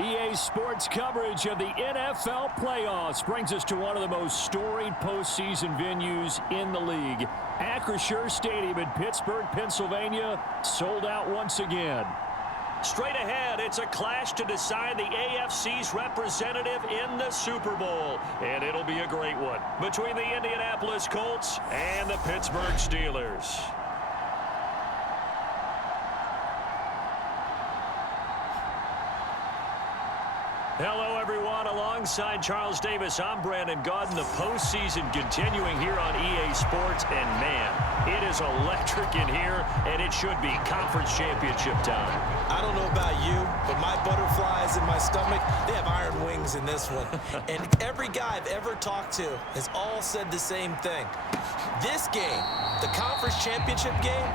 EA Sports coverage of the NFL playoffs brings us to one of the most storied postseason venues in the league. Acrisure Stadium in Pittsburgh, Pennsylvania, sold out once again. Straight ahead, it's a clash to decide the AFC's representative in the Super Bowl. And it'll be a great one between the Indianapolis Colts and the Pittsburgh Steelers. Hello, everyone. Alongside Charles Davis, I'm Brandon Gaudin. The postseason continuing here on EA Sports. And, man, it is electric in here, and it should be conference championship time. I don't know about you, but my butterflies in my stomach, they have iron wings in this one. And every guy I've ever talked to has all said the same thing. This game, the conference championship game,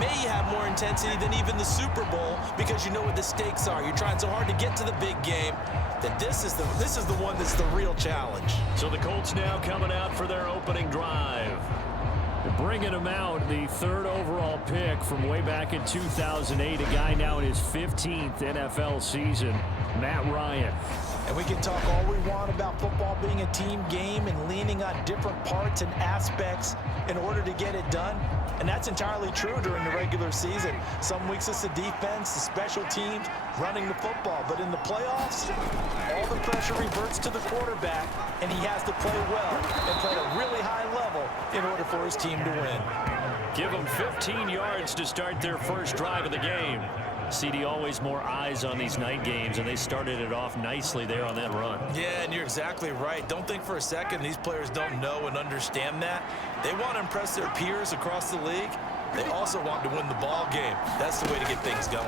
may have more intensity than even the Super Bowl because you know what the stakes are. You're trying so hard to get to the big game that this is the one that's the real challenge. So the Colts now coming out for their opening drive. Bringing him out, the third overall pick from way back in 2008, a guy now in his 15th NFL season, Matt Ryan. And we can talk all we want about football being a team game and leaning on different parts and aspects in order to get it done. And that's entirely true during the regular season. Some weeks it's the defense, the special teams, running the football. But in the playoffs, all the pressure reverts to the quarterback, and he has to play well and play at a really high level in order for his team to win. Give them 15 yards to start their first drive of the game. CD, always more eyes on these night games, and they started it off nicely there on that run. Yeah, and you're exactly right. Don't think for a second these players don't know and understand that. They want to impress their peers across the league. They also want to win the ball game. That's the way to get things going.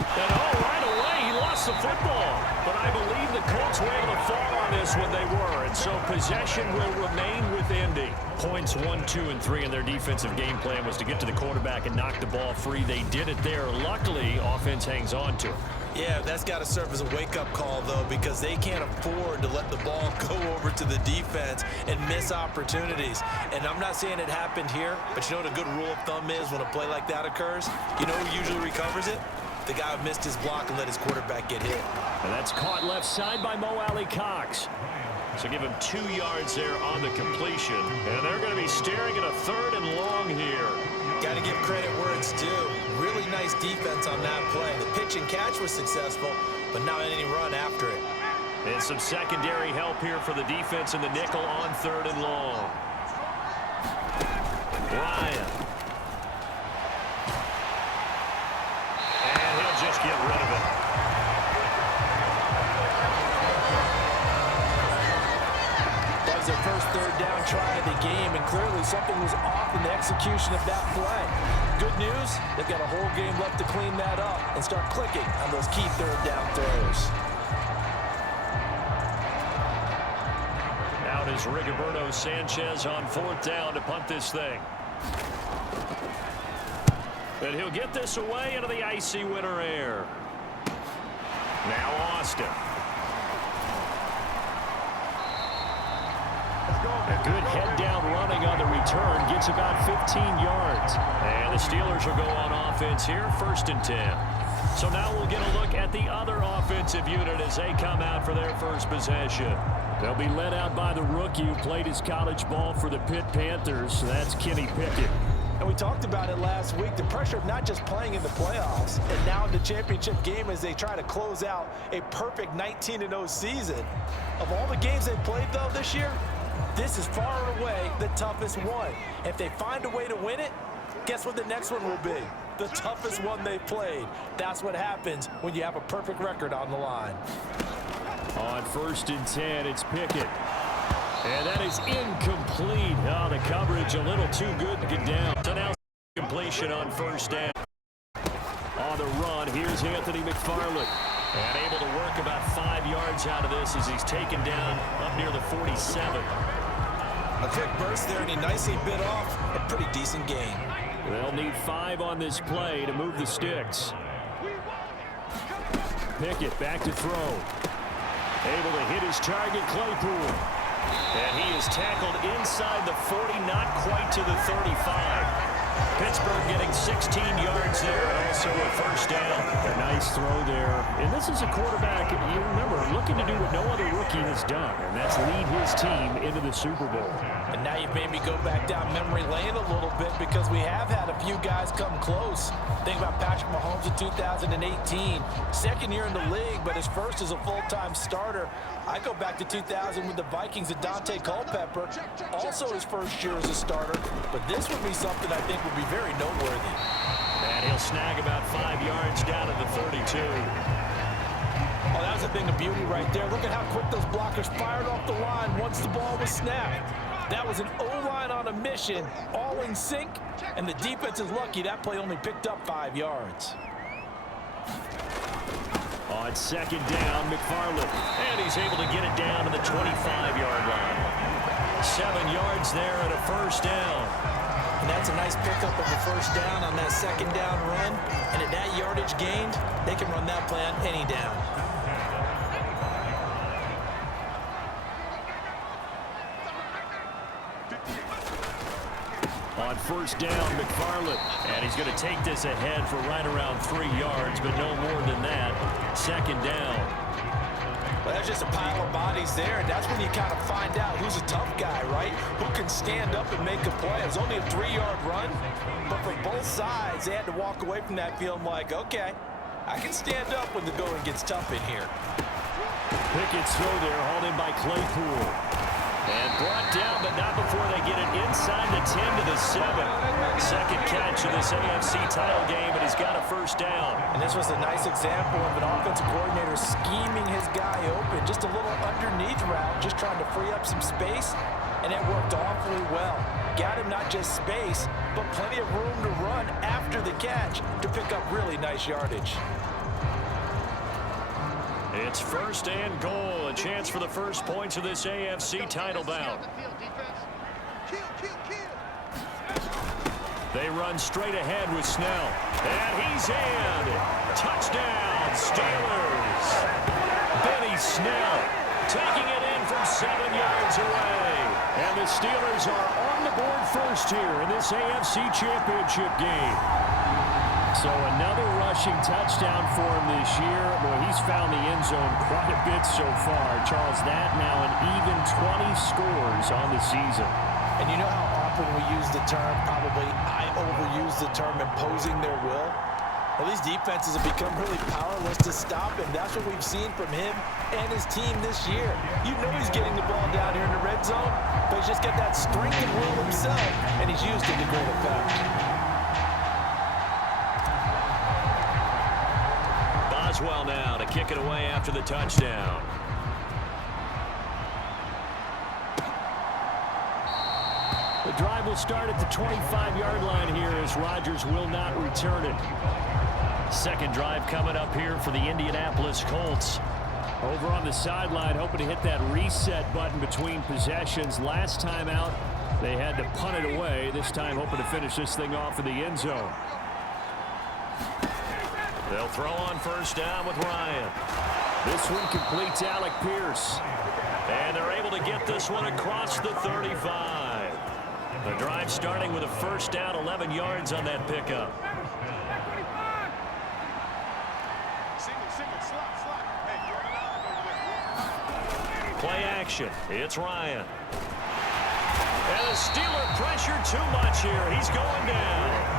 And right away, he lost the football. But I believe the Colts were able to fall on this when they were. And so possession will remain with Indy. Points 1, 2, and 3 in their defensive game plan was to get to the quarterback and knock the ball free. They did it there. Luckily, offense hangs on to it. Yeah, that's got to serve as a wake-up call, though, because they can't afford to let the ball go over to the defense and miss opportunities. And I'm not saying it happened here, but you know what a good rule of thumb is when a play like that occurs? You know who usually recovers it? The guy who missed his block and let his quarterback get hit. And that's caught left side by Mo Alley-Cox. So give him 2 yards there on the completion. And they're going to be staring at a 3rd and long here. Got to give credit where it's due. Really nice defense on that play. The pitch and catch was successful, but not any run after it. And some secondary help here for the defense in the nickel on 3rd and long. Ryan. And he'll just get rid of it. That was their first 3rd down try of the game, and clearly something was off in the execution of that play. Good news, they've got a whole game left to clean that up and start clicking on those key 3rd down throws. Out is Rigoberto Sanchez on 4th down to punt this thing. And he'll get this away into the icy winter air. Now Austin. A good head-down running on the return. Gets about 15 yards. And the Steelers will go on offense here, 1st and 10. So now we'll get a look at the other offensive unit as they come out for their first possession. They'll be led out by the rookie who played his college ball for the Pitt Panthers. That's Kenny Pickett. And we talked about it last week, the pressure of not just playing in the playoffs and now in the championship game as they try to close out a perfect 19-0 season. Of all the games they've played, though, this year, this is far and away the toughest one. If they find a way to win it, guess what the next one will be? The toughest one they've played. That's what happens when you have a perfect record on the line. On 1st and 10, it's Pickett. And that is incomplete. Oh, the coverage a little too good to get down. So now completion on 1st down. On the run, here's Anthony McFarland. And able to work about 5 yards out of this as he's taken down up near the 47. A quick burst there, and he nicely bit off a pretty decent gain. They'll need 5 on this play to move the sticks. Pickett back to throw. Able to hit his target, Claypool. And he is tackled inside the 40, not quite to the 35. Pittsburgh getting 16 yards there and also a first down. A nice throw there. And this is a quarterback, you remember, looking to do what no other rookie has done, and that's lead his team into the Super Bowl. And now you've made me go back down memory lane a little bit because we have had a few guys come close. Think about Patrick Mahomes in 2018. Second year in the league, but his first as a full-time starter. I go back to 2000 with the Vikings and Dante Culpepper. Also his first year as a starter. But this would be something I think would be very noteworthy. And he'll snag about 5 yards down to the 32. Oh, that was a thing of beauty right there. Look at how quick those blockers fired off the line once the ball was snapped. That was an O-line on a mission, all in sync, and the defense is lucky that play only picked up 5 yards. On second down, McFarland, and he's able to get it down to the 25-yard line. 7 yards there and a first down. And that's a nice pickup of a first down on that second down run. And at that yardage gained, they can run that play on any down. On first down, McFarland, and he's going to take this ahead for right around 3 yards, but no more than that. Second down. Well, that's just a pile of bodies there, and that's when you kind of find out who's a tough guy, right? Who can stand up and make a play. It was only a 3-yard run, but for both sides, they had to walk away from that feeling like, okay, I can stand up when the going gets tough in here. Pickett's throw there, hauled in by Claypool. And brought down, but not before they get it inside the 10 to the 7. Second catch of this AFC title game, and he's got a first down. And this was a nice example of an offensive coordinator scheming his guy open. Just a little underneath route, just trying to free up some space, and it worked awfully well. Got him not just space, but plenty of room to run after the catch to pick up really nice yardage. It's first and goal, a chance for the first points of this AFC title bout. They run straight ahead with Snell, and he's in. Touchdown, Steelers. Benny Snell taking it in from 7 yards away. And the Steelers are on the board first here in this AFC Championship game. So another rushing touchdown for him this year. Boy, he's found the end zone quite a bit so far. Charles, that now an even 20 scores on the season. And you know how often we use the term, probably I overuse the term imposing their will? Well, these defenses have become really powerless to stop him. That's what we've seen from him and his team this year. You know he's getting the ball down here in the red zone, but he's just got that strength of will himself, and he's used it to great effect. Boswell now to kick it away after the touchdown. The drive will start at the 25-yard line here as Rodgers will not return it. Second drive coming up here for the Indianapolis Colts. Over on the sideline, hoping to hit that reset button between possessions. Last time out, they had to punt it away. This time hoping to finish this thing off in the end zone. They'll throw on first down with Ryan. This one completes Alec Pierce. And they're able to get this one across the 35. The drive starting with a first down, 11 yards on that pickup. Play action. It's Ryan. And the Steeler pressure too much here. He's going down.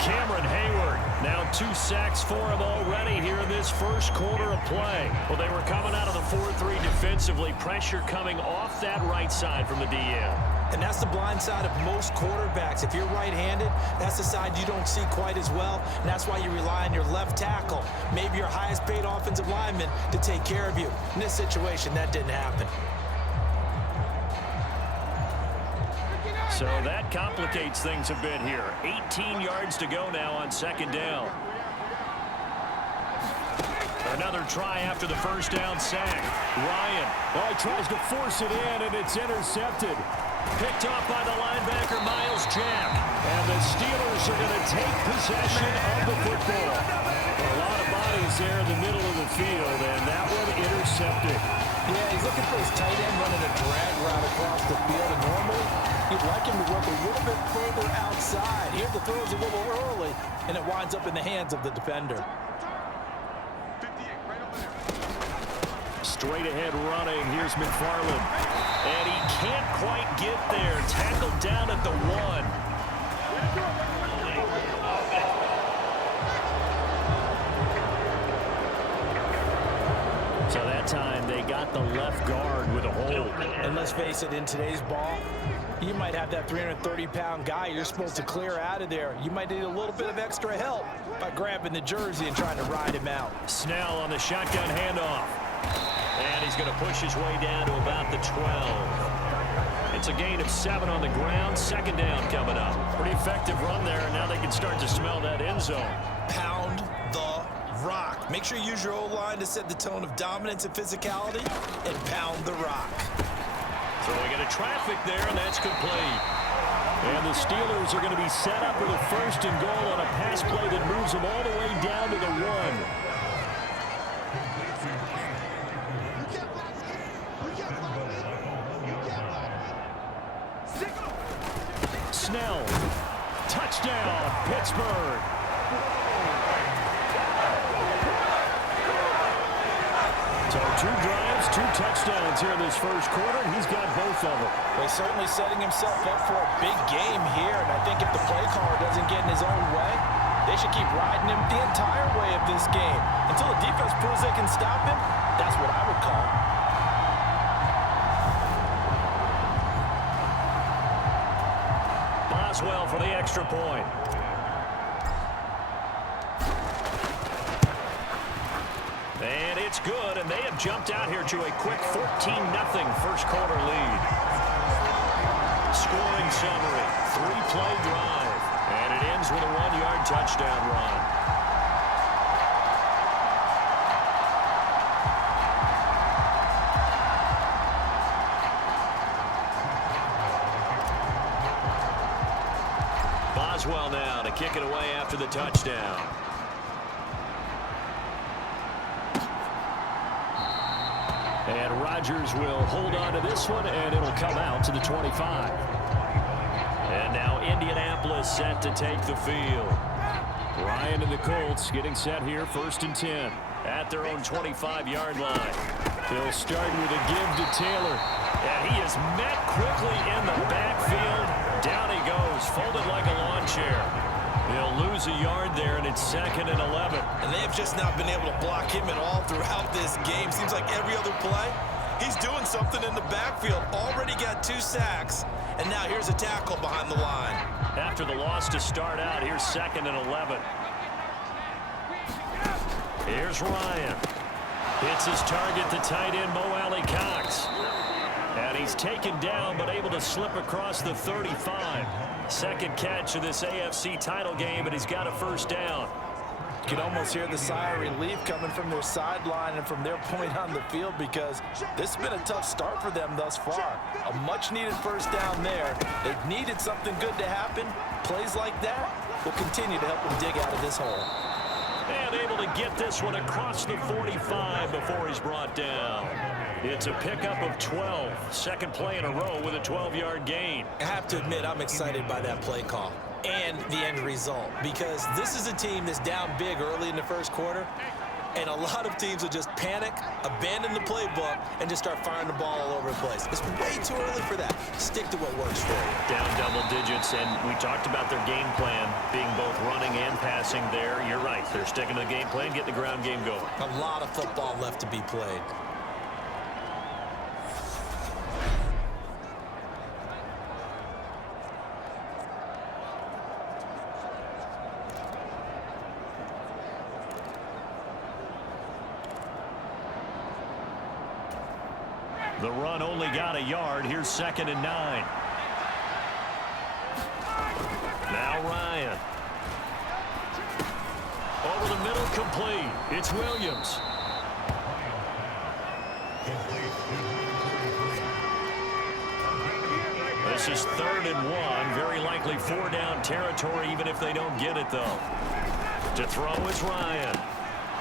Cameron Hayward, now 2 sacks for him already here in this first quarter of play. Well, they were coming out of the 4-3 defensively. Pressure coming off that right side from the DM. And that's the blind side of most quarterbacks. If you're right-handed, that's the side you don't see quite as well. And that's why you rely on your left tackle, maybe your highest-paid offensive lineman, to take care of you. In this situation, that didn't happen. So that complicates things a bit here. 18 yards to go now on second down. Another try after the first down sack. Ryan, he tries to force it in, and it's intercepted. Picked off by the linebacker, Miles Jack. And the Steelers are going to take possession of the football. A lot of bodies there in the middle of the field, and that one intercepted. Yeah, he's looking for his tight end running a drag route across the field, and normally You'd like him to work a little bit further outside. Here the throw is a little early, and it winds up in the hands of the defender. Straight ahead running. Here's McFarland. And he can't quite get there. Tackled down at the 1. So that time they got the left guard with a hold. And let's face it, in today's ball, you might have that 330-pound guy you're supposed to clear out of there. You might need a little bit of extra help by grabbing the jersey and trying to ride him out. Snell on the shotgun handoff. And he's going to push his way down to about the 12. It's a gain of 7 on the ground. Second down coming up. Pretty effective run there, and now they can start to smell that end zone. Pound the rock. Make sure you use your O-line to set the tone of dominance and physicality, and pound the rock. So we get a traffic there, and that's complete. And the Steelers are going to be set up with a 1st and goal on a pass play that moves them all the way down to the 1. Snell. Touchdown, Pittsburgh. So 2 drives, 2 touchdowns here in this first quarter. He's got both of them. Well, he's certainly setting himself up for a big game here. And I think if the play caller doesn't get in his own way, they should keep riding him the entire way of this game. Until the defense proves they can stop him, that's what I would call. Boswell for the extra point. And it's good, and they have jumped out here to a quick 14-0 first quarter lead. Scoring summary, 3-play drive, and it ends with a 1-yard touchdown run. Boswell now to kick it away after the touchdown. And Rodgers will hold on to this one, and it'll come out to the 25. And now Indianapolis set to take the field. Ryan and the Colts getting set here, 1st and 10 at their own 25-yard line. They'll start with a give to Taylor. And he is met quickly in the backfield. Down he goes, folded like a lawn chair. They'll lose a yard there, and it's 2nd and 11. And they have just not been able to block him at all throughout this game. Seems like every other play, he's doing something in the backfield. Already got 2 sacks, and now here's a tackle behind the line. After the loss to start out, here's 2nd and 11. Here's Ryan. Hits his target, the tight end, Mo Alley Cox. And he's taken down, but able to slip across the 35. Second catch of this AFC title game, and he's got a 1st down. You can almost hear the sigh of relief coming from their sideline and from their point on the field, because this has been a tough start for them thus far. A much-needed 1st down there. They've needed something good to happen. Plays like that will continue to help them dig out of this hole. And able to get this one across the 45 before he's brought down. It's a pickup of 12. Second play in a row with a 12-yard gain. I have to admit, I'm excited by that play call and the end result, because this is a team that's down big early in the first quarter, and a lot of teams will just panic, abandon the playbook, and just start firing the ball all over the place. It's way too early for that. Stick to what works for you. Down double digits, and we talked about their game plan being both running and passing there. You're right. They're sticking to the game plan, getting the ground game going. A lot of football left to be played. The run only got a yard. Here's 2nd and 9. Now Ryan. Over the middle, complete. It's Williams. This is 3rd and 1. Very likely 4-down territory, even if they don't get it, though. To throw is Ryan.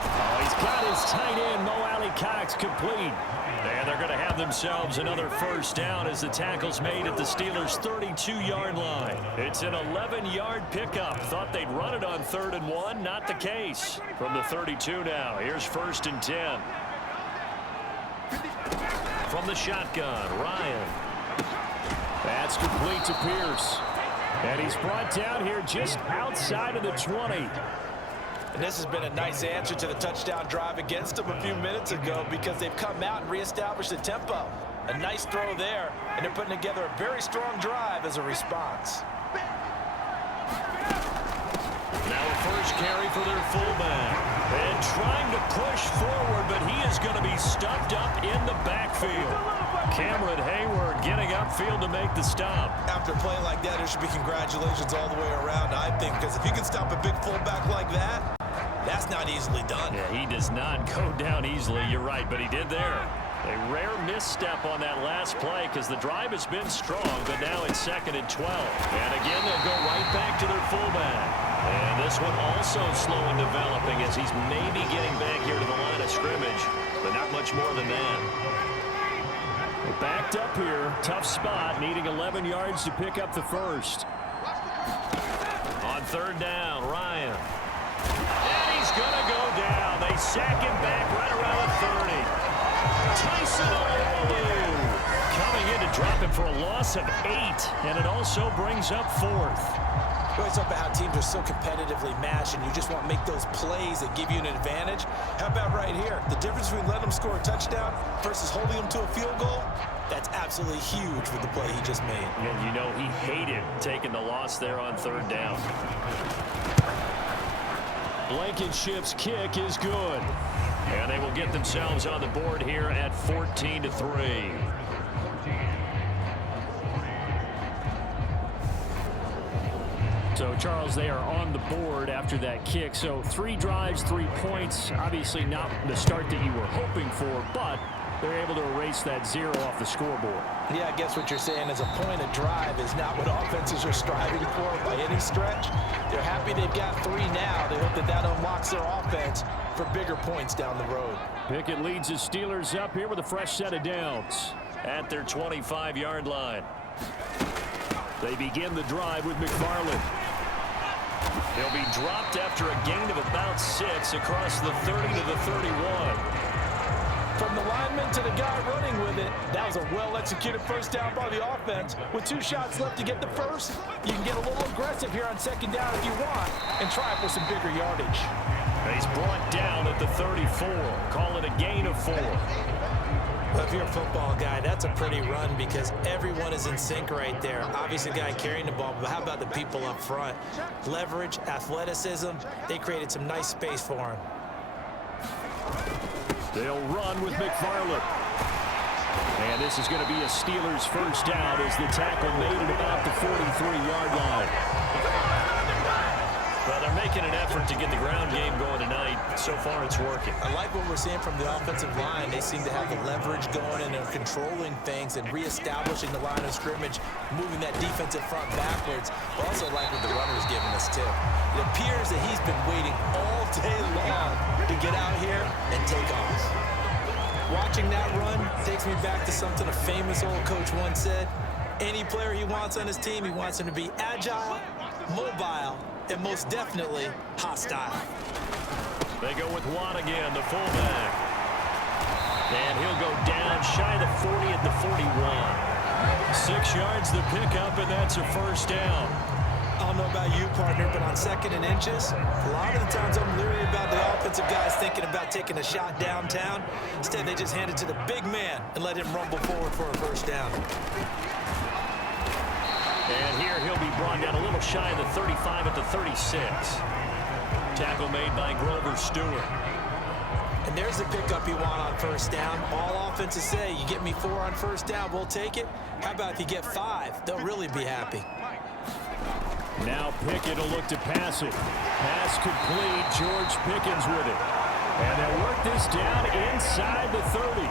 Oh, He's got his tight end, Mo Alley-Cox, complete. And they're going to have themselves another first down as the tackle's made at the Steelers' 32-yard line. It's an 11-yard pickup. Thought they'd run it on 3rd and 1. Not the case. From the 32 now, here's 1st and 10. From the shotgun, Ryan. That's complete to Pierce. And he's brought down here just outside of the 20. And this has been a nice answer to the touchdown drive against them a few minutes ago because they've come out and reestablished the tempo. A nice throw there, and they're putting together a very strong drive as a response. Now a first carry for their fullback. And trying to push forward, but he is going to be stuffed up in the backfield. Cameron Hayward getting upfield to make the stop. After playing like that, there should be congratulations all the way around, I think, because if you can stop a big fullback like that, that's not easily done. Yeah, he does not go down easily. You're right, but he did there. A rare misstep on that last play because the drive has been strong, but now it's 2nd and 12. And again, they'll go right back to their fullback. And this one also slow in developing as he's maybe getting back here to the line of scrimmage, but not much more than that. We're backed up here. Tough spot, needing 11 yards to pick up the first. On 3rd down, Ryan. And he's going to go down. They sack him back right around the 30. Tyson Oluwalu coming in to drop him for a loss of 8, and it also brings up 4th. We always talk about how teams are so competitively matched, and you just want to make those plays that give you an advantage. How about right here? The difference between letting them score a touchdown versus holding them to a field goal, that's absolutely huge with the play he just made. And you know he hated taking the loss there on 3rd down. Blankenship's kick is good. And they will get themselves on the board here at 14-3. So, Charles, they are on the board after that kick. So 3 drives, 3 points. Obviously not the start that you were hoping for, but they're able to erase that 0 off the scoreboard. Yeah, I guess what you're saying is a point of drive is not what offenses are striving for by any stretch. They're happy they've got 3 now. They hope that that unlocks their offense for bigger points down the road. Pickett leads his Steelers up here with a fresh set of downs At their 25-yard line. They begin the drive with McFarland. He'll be dropped after a gain of about 6 across the 30 to the 31. From the lineman to the guy running with it, that was a well-executed first down by the offense. With 2 shots left to get the first, you can get a little aggressive here on 2nd down if you want and try for some bigger yardage. He's brought down at the 34. Call it a gain of 4. Well, if you're a football guy, that's a pretty run because everyone is in sync right there. Obviously, the guy carrying the ball, but how about the people up front? Leverage, athleticism, they created some nice space for him. They'll run with McFarland. And this is going to be a Steelers first down as the tackle made at about the 43-yard line. Well, they're making an effort to get the ground game going tonight. So far, it's working. I like what we're seeing from the offensive line. They seem to have the leverage going and they're controlling things and reestablishing the line of scrimmage, moving that defensive front backwards. I also like what the runner's giving us, too. It appears that he's been waiting all day long to get out here and take off. Watching that run takes me back to something a famous old coach once said. Any player he wants on his team, he wants him to be agile, mobile, and most definitely hostile. They go with Watt again, the fullback. And he'll go down shy of the 40 at the 41. 6 yards the pickup, and that's a first down. I don't know about you, partner, but on 2nd and inches, a lot of the times I'm leery about the offensive guys thinking about taking a shot downtown. Instead, they just hand it to the big man and let him rumble forward for a first down. And here he'll be brought down a little shy of the 35 at the 36. Tackle made by Grover Stewart. And there's the pickup you want on first down. All offenses say, you get me 4 on first down, we'll take it. How about if you get 5? They'll really be happy. Now Pickett will look to pass it. Pass complete. George Pickens with it. And they'll work this down inside the 30.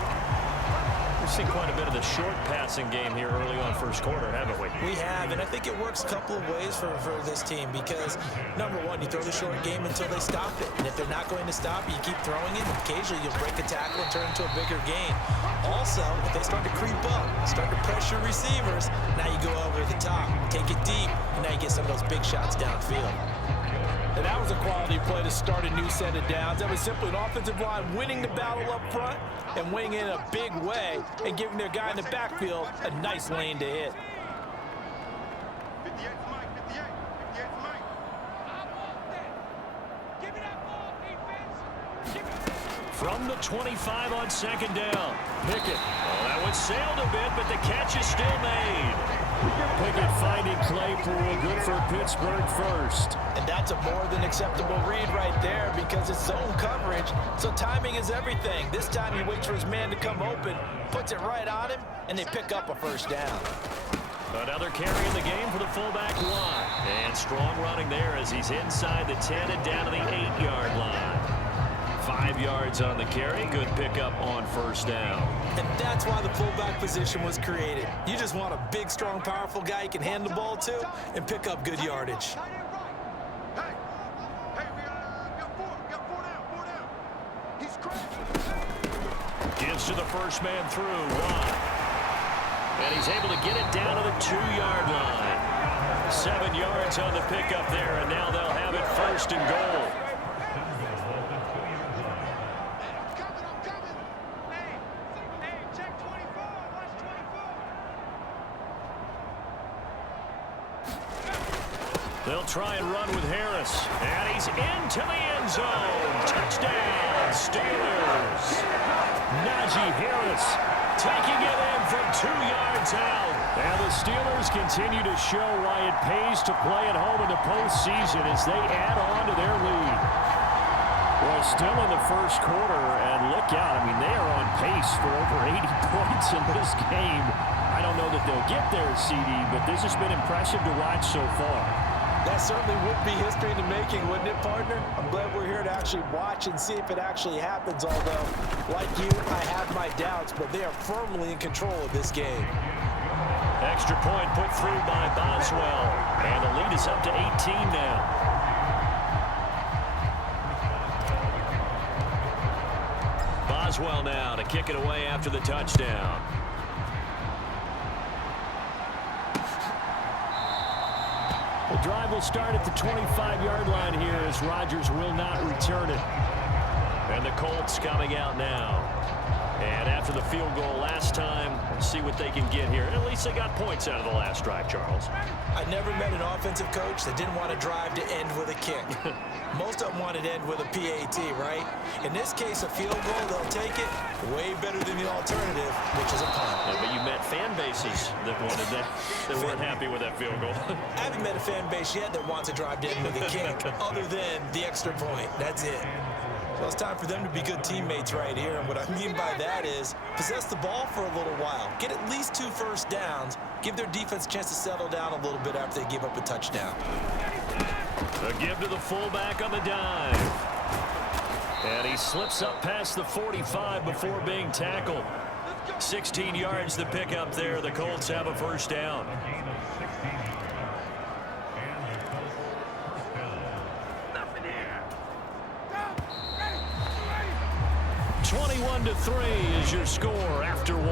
we've seen quite a bit of the short passing game here early on first quarter, haven't we? We have, and I think it works a couple of ways for this team because, number one, you throw the short game until they stop it. And if they're not going to stop it, you keep throwing it. Occasionally, you'll break a tackle and turn it into a bigger gain. Also, if they start to creep up, start to pressure receivers, now you go over the top, take it deep, and now you get some of those big shots downfield. And that was a quality play to start a new set of downs. That was simply an offensive line winning the battle up front and winning in a big way and giving their guy in the backfield a nice lane to hit. From the 25 on second down. Pickett. Oh, that one sailed a bit, but the catch is still made. Pickett finding Claypool, good for Pittsburgh first. And that's a more than acceptable read right there because it's zone coverage, so timing is everything. This time he waits for his man to come open, puts it right on him, and they pick up a first down. Another carry in the game for the fullback line. And strong running there as he's inside the 10 and down to the 8-yard line. 5 yards on the carry. Good pickup on first down. And that's why the fullback position was created. You just want a big, strong, powerful guy you can hand the ball to and pick up good yardage. Gives to the first man through. Watt. And he's able to get it down to the 2-yard line. 7 yards on the pickup there, and now they'll have it first and goal. They'll try and run with Harris. And he's into the end zone. Touchdown, Steelers. Najee Harris taking it in from 2 yards out. And the Steelers continue to show why it pays to play at home in the postseason as they add on to their lead. Well, still in the first quarter, and look out. I mean, they are on pace for over 80 points in this game. I don't know that they'll get there, CD, but this has been impressive to watch so far. That certainly would be history in the making, wouldn't it, partner? I'm glad we're here to actually watch and see if it actually happens, although, like you, I have my doubts, but they are firmly in control of this game. Extra point put through by Boswell, and the lead is up to 18 now. Boswell now to kick it away after the touchdown. The drive will start at the 25-yard line here as Rodgers will not return it. And the Colts coming out now. And after the field goal last time, see what they can get here. At least they got points out of the last drive, Charles. I never met an offensive coach that didn't want to drive to end with a kick. Most of them wanted to end with a PAT, right? In this case, a field goal, they'll take it way better than the alternative, which is a punt. Yeah, but you met fan bases that wanted that, that weren't happy with that field goal. I haven't met a fan base yet that wants to drive to end with a kick, other than the extra point. That's it. Well, it's time for them to be good teammates right here. And what I mean by that is possess the ball for a little while. Get at least 2 first downs. Give their defense a chance to settle down a little bit after they give up a touchdown. A give to the fullback on the dive. And he slips up past the 45 before being tackled. 16 yards the pickup there. The Colts have a first down. 21-3 is your score after 1.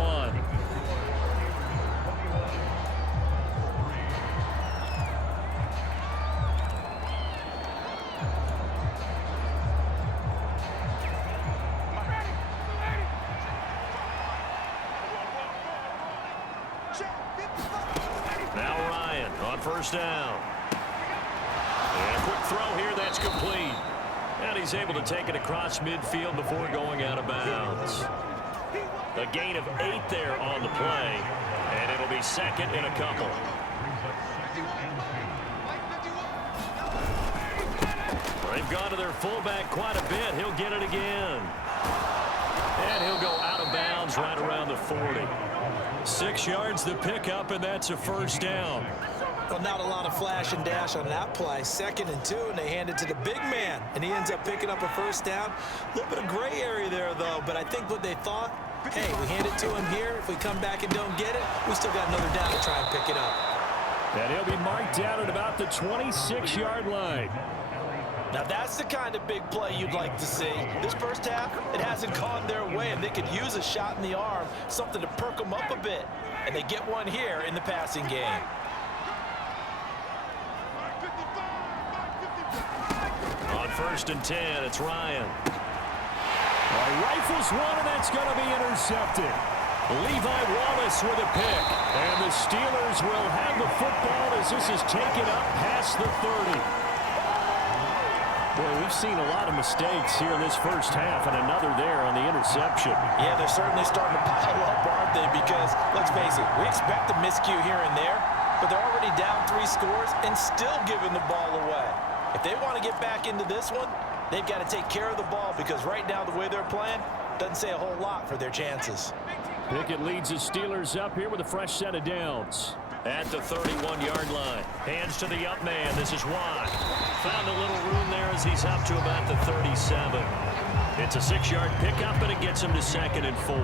Now Ryan on first down. And a quick throw here, that's complete. And he's able to take it across midfield before going out of bounds. A gain of 8 there on the play, and it'll be second in a couple. They've gone to their fullback quite a bit. He'll get it again. And he'll go out of bounds right around the 40. 6 yards the pickup, and that's a first down. Well, not a lot of flash and dash on that play. 2nd and 2, and they hand it to the big man, and he ends up picking up a first down. A little bit of gray area there, though, but I think what they thought Hey, we hand it to him here. If we come back and don't get it, we still got another down to try and pick it up. And he'll be marked down at about the 26-yard line. Now that's the kind of big play you'd like to see. This first half, it hasn't gone their way, and they could use a shot in the arm, something to perk them up a bit. And they get one here in the passing game. On 1st and 10, it's Ryan. Rifles one, and that's going to be intercepted. Levi Wallace with a pick. And the Steelers will have the football as this is taken up past the 30. Boy, we've seen a lot of mistakes here in this first half, and another there on the interception. Yeah, they're certainly starting to pile up, aren't they? Because, let's face it, we expect a miscue here and there, but they're already down 3 scores and still giving the ball away. If they want to get back into this one, they've got to take care of the ball, because right now the way they're playing doesn't say a whole lot for their chances. Pickett leads the Steelers up here with a fresh set of downs. At the 31-yard line. Hands to the up man. This is Watt. Found a little room there as he's up to about the 37. It's a 6-yard pickup, and it gets him to 2nd and 4.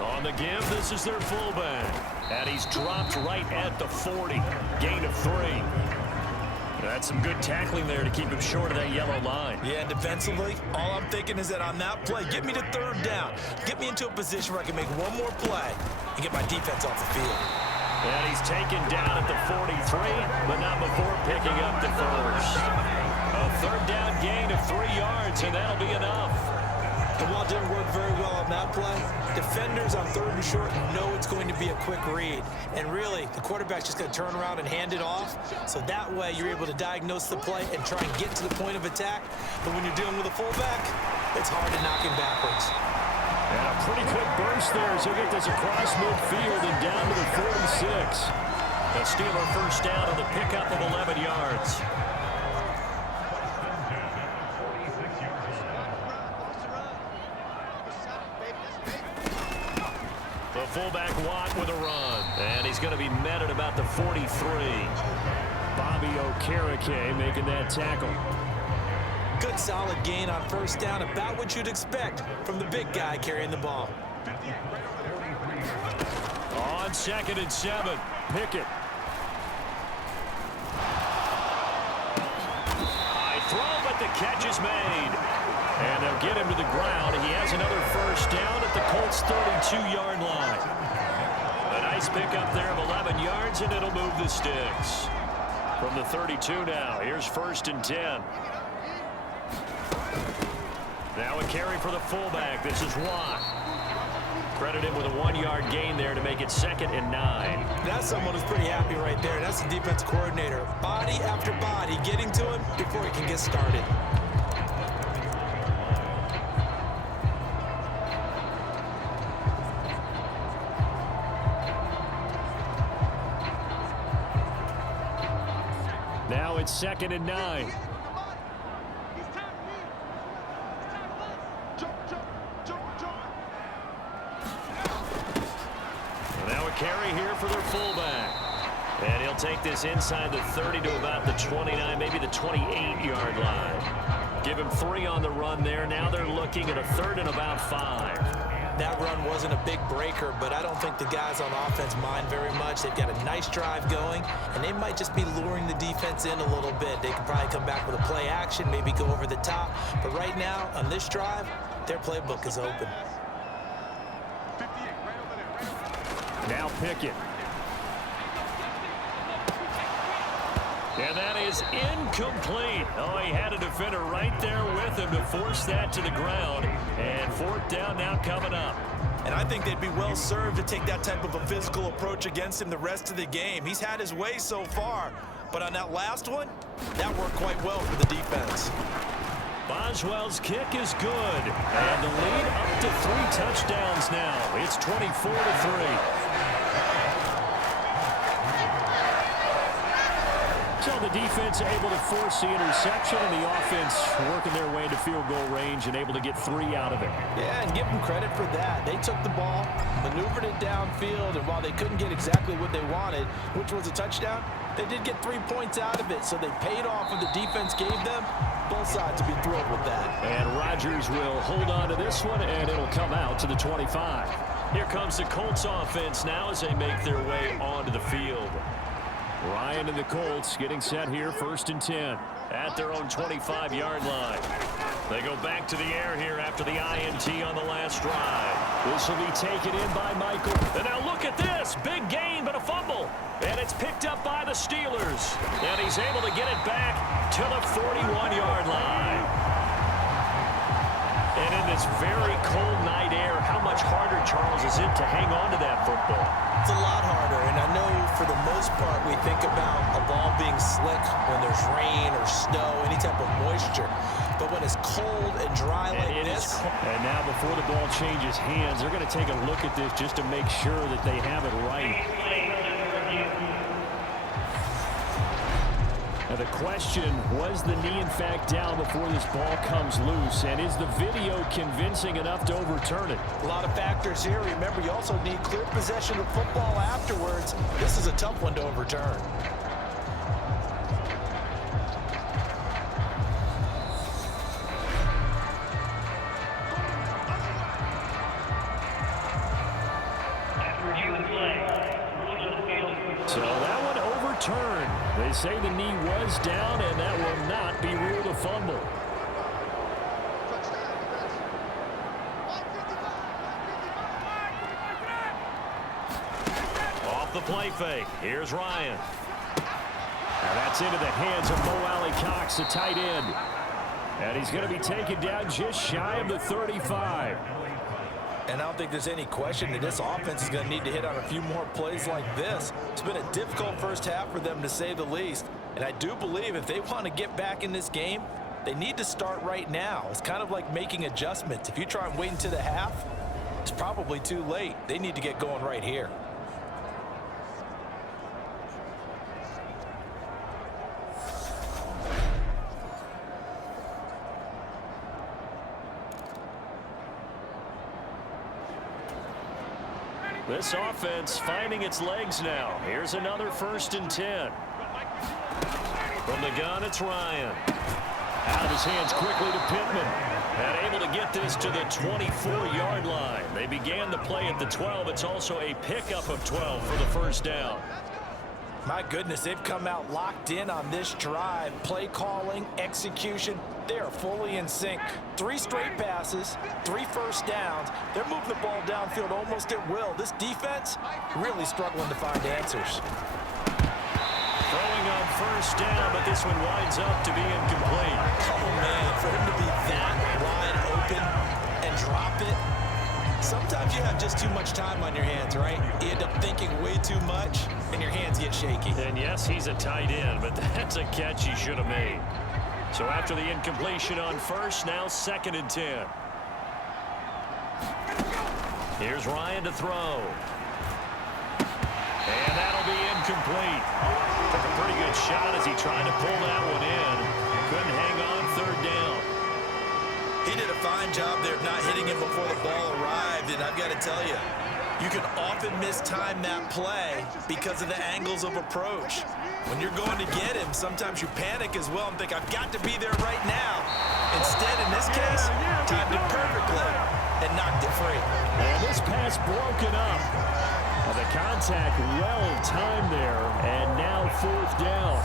On the give, this is their fullback. And he's dropped right at the 40. Gain of 3. That's some good tackling there to keep him short of that yellow line. Yeah, defensively, all I'm thinking is that on that play, get me to 3rd down. Get me into a position where I can make one more play and get my defense off the field. And he's taken down at the 43, but not before picking up the 1st. A 3rd down gain of 3 yards, and that'll be enough. And while it didn't work very well on that play, defenders on 3rd and short know it's going to be a quick read. And really, the quarterback's just going to turn around and hand it off. So that way, you're able to diagnose the play and try and get to the point of attack. But when you're dealing with a fullback, it's hard to knock him backwards. And a pretty quick burst there as he'll get this across midfield and down to the 46. A Steeler first down on the pickup of 11 yards. The fullback Watt with a run. And he's going to be met at about the 43. Bobby Okereke making that tackle. Good solid gain on 1st down, about what you'd expect from the big guy carrying the ball. On 2nd and 7, Pickett. High throw, but the catch is made. And they'll get him to the ground. He has another first down at the Colts' 32-yard line. A nice pickup there of 11 yards, and it'll move the sticks. From the 32 now, here's 1st and 10. Now a carry for the fullback. This is Watt. Credit him with a 1-yard gain there to make it 2nd and 9. That's someone who's pretty happy right there. That's the defensive coordinator. Body after body getting to him before he can get started. Now it's 2nd and 9. Now a carry here for their fullback. And he'll take this inside the 30 to about the 29, maybe the 28-yard line. Give him 3 on the run there. Now they're looking at a 3rd and about 5. That run wasn't a big breaker, but I don't think the guys on offense mind very much. They've got a nice drive going, and they might just be luring the defense in a little bit. They could probably come back with a play action, maybe go over the top. But right now, on this drive, their playbook is open. Now Pickett. And that is incomplete. Oh, he had a defender right there with him to force that to the ground. And 4th down now coming up. And I think they'd be well served to take that type of a physical approach against him the rest of the game. He's had his way so far. But on that last one, that worked quite well for the defense. Boswell's kick is good. And the lead up to 3 touchdowns now. It's 24-3. So the defense able to force the interception, and the offense working their way to field goal range and able to get 3 out of it. Yeah, and give them credit for that. They took the ball, maneuvered it downfield, and while they couldn't get exactly what they wanted, which was a touchdown, they did get 3 points out of it, so they paid off what the defense gave them. Both sides will be thrilled with that. And Rodgers will hold on to this one, and it'll come out to the 25. Here comes the Colts offense now as they make their way onto the field. Ryan and the Colts getting set here, 1st and 10 at their own 25-yard line. They go back to the air here after the INT on the last drive. This will be taken in by Michael. And now look at this. Big gain, but a fumble. And it's picked up by the Steelers. And he's able to get it back to the 41-yard line. And in this very cold night air, how much harder, Charles, is it to hang on to that football? It's a lot harder, and I know for the most part we think about a ball being slick when there's rain or snow, any type of moisture. But when it's cold and dry like this. And now before the ball changes hands, they're going to take a look at this just to make sure that they have it right. Now the question, was the knee in fact down before this ball comes loose? And is the video convincing enough to overturn it? A lot of factors here. Remember, you also need clear possession of football afterwards. This is a tough one to overturn. So that one overturned. They say the knee was down, and that will not be ruled a fumble. Off the play fake. Here's Ryan. Now that's into the hands of Mo Alley-Cox, the tight end. And he's going to be taken down just shy of the 35. And I don't think there's any question that this offense is going to need to hit on a few more plays like this. It's been a difficult first half for them, to say the least. And I do believe if they want to get back in this game, they need to start right now. It's kind of like making adjustments. If you try and wait until the half, it's probably too late. They need to get going right here. This offense finding its legs now. Here's another 1st and 10. From the gun, it's Ryan. Out of his hands quickly to Pittman. And able to get this to the 24-yard line. They began the play at the 12. It's also a pickup of 12 for the 1st down. My goodness, they've come out locked in on this drive. Play calling, execution, they are fully in sync. 3 straight passes, 3 first downs. They're moving the ball downfield almost at will. This defense really struggling to find answers. Throwing on 1st down, but this one winds up to be incomplete. Oh, man, for him to be that wide open and drop it. Sometimes you have just too much time on your hands, right? You end up thinking way too much, and your hands get shaky. And yes, he's a tight end, but that's a catch he should have made. So after the incompletion on 1st, now 2nd and 10. Here's Ryan to throw. And that'll be incomplete. Took a pretty good shot as he tried to pull that one in. Couldn't hang on 3rd down. He did a fine job there of not hitting him before the ball arrived, and I've got to tell you, you can often mistime that play because of the angles of approach. When you're going to get him, sometimes you panic as well and think, I've got to be there right now. Instead, in this case, timed it perfectly and knocked it free. And this pass broken up. The contact well timed there, and now 4th down.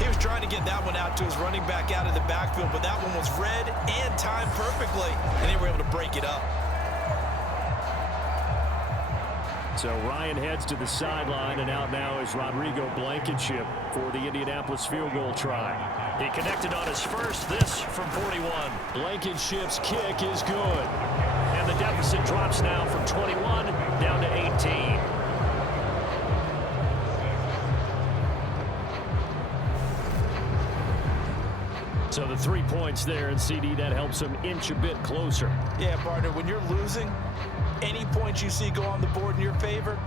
He was trying to get that one out to his running back out of the backfield, but that one was read and timed perfectly, and they were able to break it up. So Ryan heads to the sideline, and out now is Rodrigo Blankenship for the Indianapolis field goal try. He connected on his first, this from 41. Blankenship's kick is good. And the deficit drops now from 21 down to 18. So the 3 points there, and CD, that helps him inch a bit closer. Yeah, partner, when you're losing, any points you see go on the board in your favor,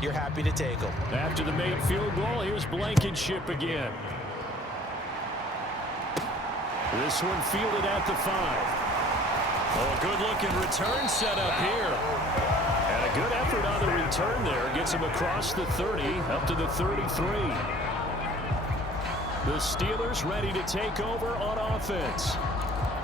you're happy to take them. After the made field goal, here's Blankenship again. This one fielded at the 5. Oh, a good-looking return set up here. And a good effort on the return there. Gets him across the 30, up to the 33. The Steelers ready to take over on offense.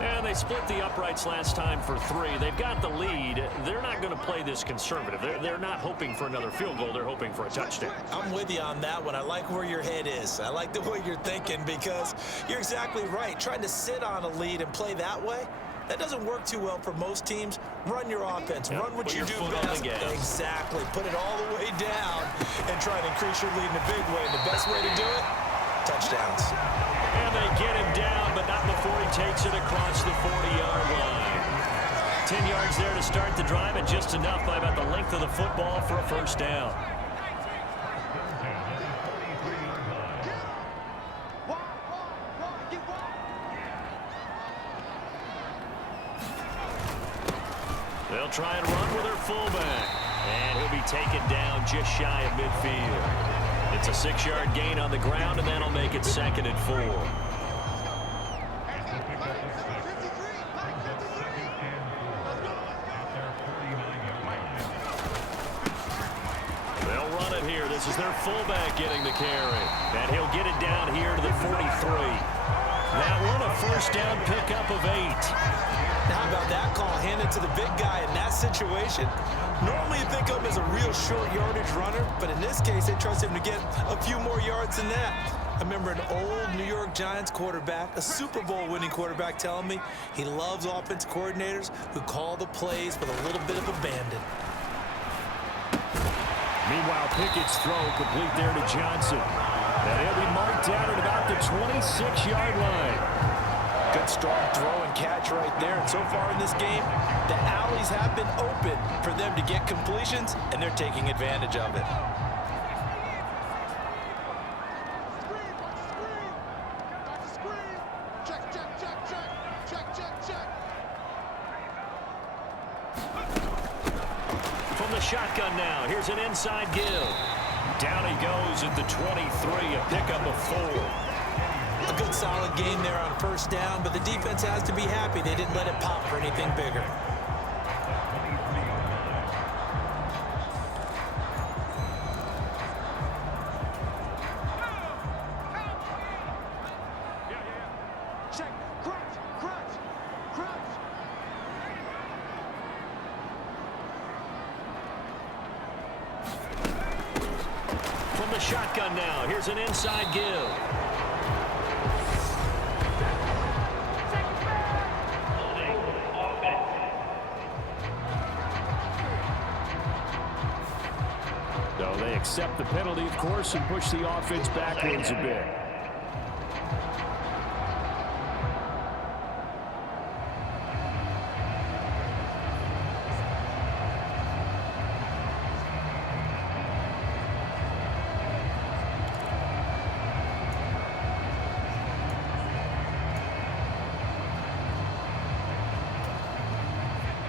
And they split the uprights last time for 3. They've got the lead. They're not going to play this conservative. They're not hoping for another field goal. They're hoping for a touchdown. I'm with you on that one. I like where your head is. I like the way you're thinking because you're exactly right. Trying to sit on a lead and play that way, that doesn't work too well for most teams. Run your offense. Run what you do best. Exactly. Put it all the way down and try to increase your lead in a big way. And the best way to do it, touchdowns. And they get him down, but not before he takes it across the 40-yard line. 10 yards there to start the drive, and just enough by about the length of the football for a first down. They'll try and run with their fullback. And he'll be taken down just shy of midfield. It's a 6-yard gain on the ground, and that'll make it 2nd and 4. They'll run it here. This is their fullback getting the carry. And he'll get it down here to the 43. That one a first down pickup of 8. How about that call handed to the big guy in that situation? Normally you think of him as a real short yardage runner, but in this case they trust him to get a few more yards than that. I remember an old New York Giants quarterback, a Super Bowl winning quarterback, telling me he loves offense coordinators who call the plays with a little bit of abandon. Meanwhile, Pickett's throw complete there to Johnson. And he'll be marked down at about the 26-yard line. Good strong throw and catch right there. And so far in this game, the alleys have been open for them to get completions, and they're taking advantage of it. From the shotgun now, here's an inside give. Down he goes at the 23, a pickup of 4. A good solid game there on first down, but the defense has to be happy they didn't let it pop for anything bigger. From the shotgun now, here's an inside give. They accept the penalty, of course, and push the offense backwards a bit.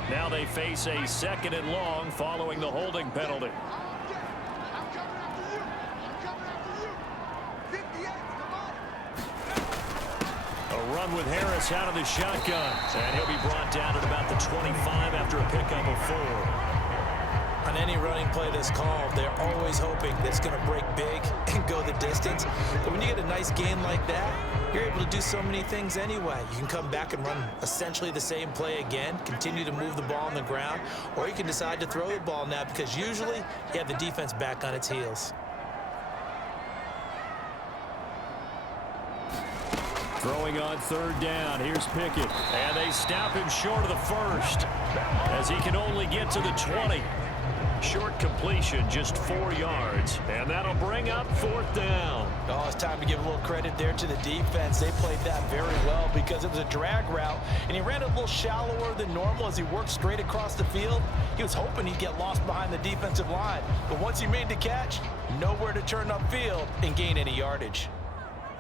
Now they face a 2nd and long following the holding penalty. Run with Harris out of the shotgun. And he'll be brought down at about the 25 after a pickup of 4. On any running play that's called, they're always hoping that it's going to break big and go the distance. But when you get a nice gain like that, you're able to do so many things anyway. You can come back and run essentially the same play again, continue to move the ball on the ground, or you can decide to throw the ball now because usually you have the defense back on its heels. Throwing on 3rd down. Here's Pickett. And they stop him short of the 1st as he can only get to the 20. Short completion, just 4 yards. And that'll bring up 4th down. Oh, it's time to give a little credit there to the defense. They played that very well because it was a drag route, and he ran a little shallower than normal as he worked straight across the field. He was hoping he'd get lost behind the defensive line. But once he made the catch, nowhere to turn upfield and gain any yardage.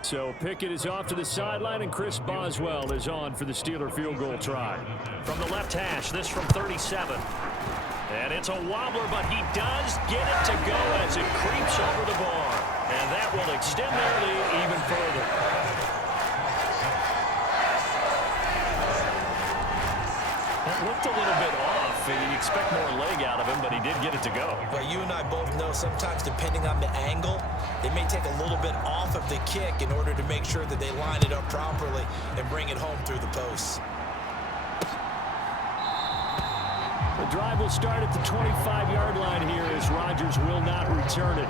So Pickett is off to the sideline, and Chris Boswell is on for the Steeler field goal try. From the left hash, this from 37. And it's a wobbler, but he does get it to go as it creeps over the bar. And that will extend their lead even further. Looked a little bit off. You'd expect more leg out of him, but he did get it to go. But you and I both know sometimes depending on the angle, they may take a little bit off of the kick in order to make sure that they line it up properly and bring it home through the posts. The drive will start at the 25-yard line here as Rodgers will not return it.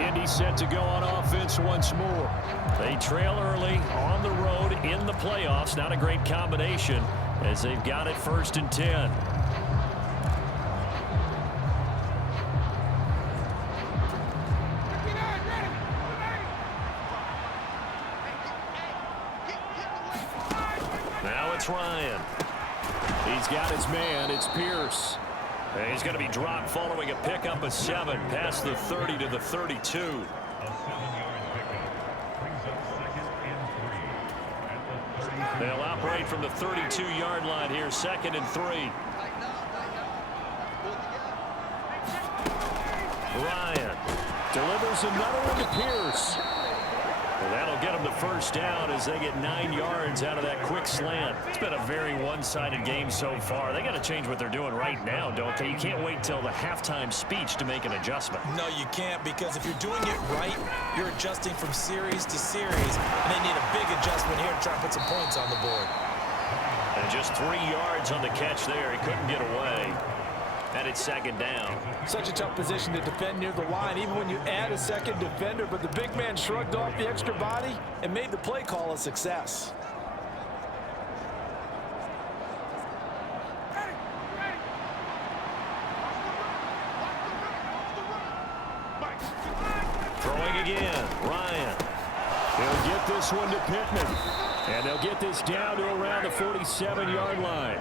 Indy set to go on offense once more. They trail early on the road in the playoffs. Not a great combination as they've got it 1st and 10. Now it's Ryan. He's got his man. It's Pierce. And he's going to be dropped following a pickup of 7 past the 30 to the 32. They'll operate from the 32-yard line here, 2nd and 3. Ryan delivers another one to Pierce. Well, that'll get them the 1st down as they get 9 yards out of that quick slant. It's been a very one-sided game so far. They got to change what they're doing right now, don't they? You can't wait till the halftime speech to make an adjustment. No, you can't, because if you're doing it right, you're adjusting from series to series, and they need a big adjustment here to try and put some points on the board. And just 3 yards on the catch there. He couldn't get away. And it's 2nd down. Such a tough position to defend near the line, even when you add a second defender, but the big man shrugged off the extra body and made the play call a success. Throwing again, Ryan. He'll get this one to Pittman. And they'll get this down to around the 47-yard line.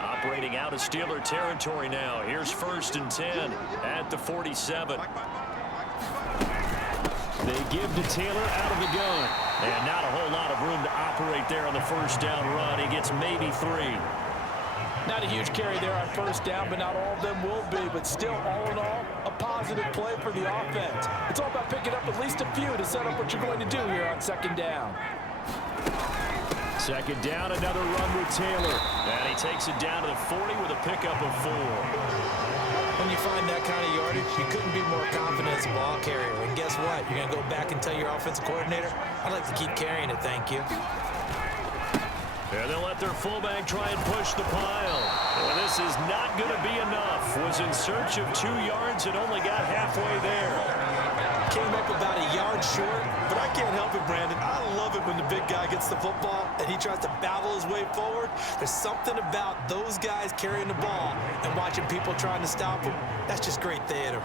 Operating out of Steeler territory now. Here's 1st and 10 at the 47. They give to Taylor out of the gun. And not a whole lot of room to operate there on the 1st down run. He gets maybe 3. Not a huge carry there on 1st down, but not all of them will be. But still, all in all, a positive play for the offense. It's all about picking up at least a few to set up what you're going to do here on 2nd down. 2nd down, another run with Taylor. And he takes it down to the 40 with a pickup of 4. When you find that kind of yardage, you couldn't be more confident as a ball carrier. And guess what? You're going to go back and tell your offensive coordinator, I'd like to keep carrying it, thank you. And they'll let their fullback try and push the pile. And this is not going to be enough. Was in search of 2 yards and only got halfway there. Came up about a yard short, but I can't help it, Brandon. I love it when the big guy gets the football and he tries to battle his way forward. There's something about those guys carrying the ball and watching people trying to stop him. That's just great theater.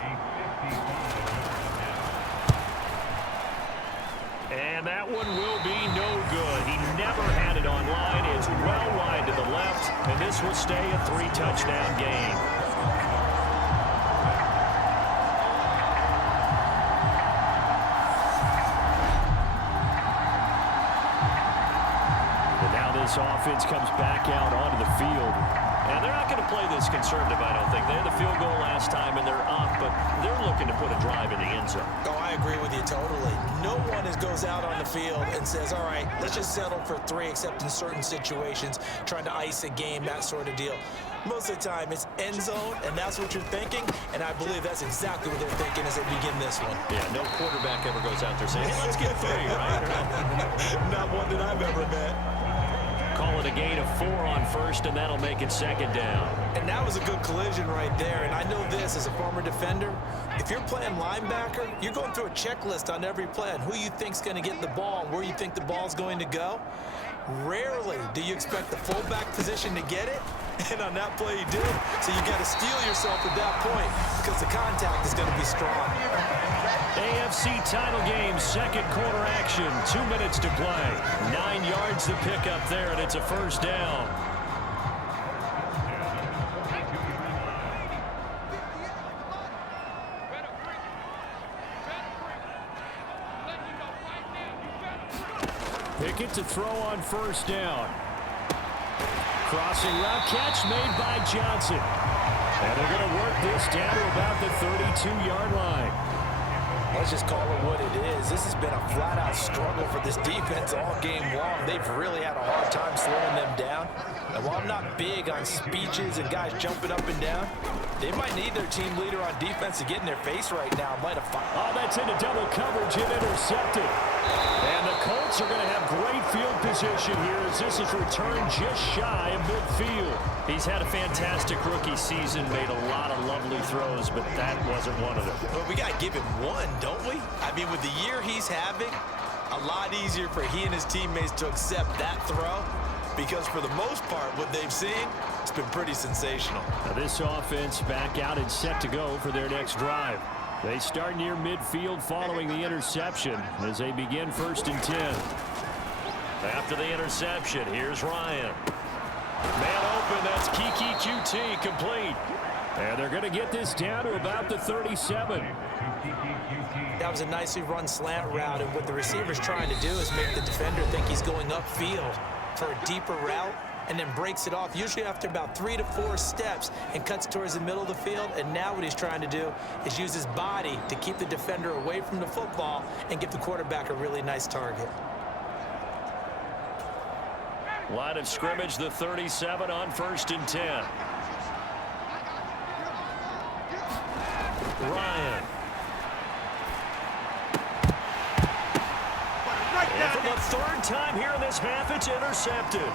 And that one will be no good. He never had it on line. It's well wide to the left, and this will stay a 3-touchdown game. And now this offense comes back out onto the field. And they're not going to play this conservative, I don't think. They had the field goal last time, and they're up, but they're looking to put a drive in the end zone. Oh, I agree with you totally. No one goes out on the field and says, all right, let's just settle for 3, except in certain situations, trying to ice a game, that sort of deal. Most of the time, it's end zone, and that's what you're thinking, and I believe that's exactly what they're thinking as they begin this one. Yeah, no quarterback ever goes out there saying, hey, let's get 3, right? Not one that I've ever met. Call it a gain of 4 on 1st, and that'll make it 2nd down. And that was a good collision right there. And I know this as a former defender. If you're playing linebacker, you're going through a checklist on every play on who you think's going to get the ball and where you think the ball's going to go. Rarely do you expect the fullback position to get it. And on that play, he did. So you got to steel yourself at that point because the contact is going to be strong. AFC title game, 2nd quarter action, 2 minutes to play. 9 yards to pick up there, and it's a 1st down. Pickett to throw on 1st down. Crossing route catch made by Johnson. And they're going to work this down to about the 32-yard line. Let's just call it what it is. This has been a flat-out struggle for this defense all game long. They've really had a hard time slowing them down. And while I'm not big on speeches and guys jumping up and down, they might need their team leader on defense to get in their face right now. Oh, that's into double coverage and intercepted. And the Colts are going to have great field position here as this is returned just shy of midfield. He's had a fantastic rookie season, made a lot of lovely throws, but that wasn't one of them. But we got to give him one, don't we? I mean, with the year he's having, a lot easier for he and his teammates to accept that throw, because for the most part, what they've seen, it's been pretty sensational. Now this offense back out and set to go for their next drive. They start near midfield following the interception as they begin 1st and 10. After the interception, here's Ryan. Man open, that's Kiki QT, complete. And they're going to get this down to about the 37. That was a nicely run slant route, and what the receiver's trying to do is make the defender think he's going upfield for a deeper route, and then breaks it off, usually after about 3 to 4 steps, and cuts towards the middle of the field. And now what he's trying to do is use his body to keep the defender away from the football and give the quarterback a really nice target. Line of scrimmage, the 37 on 1st and 10. Ryan. And for the 3rd time here in this half, it's intercepted.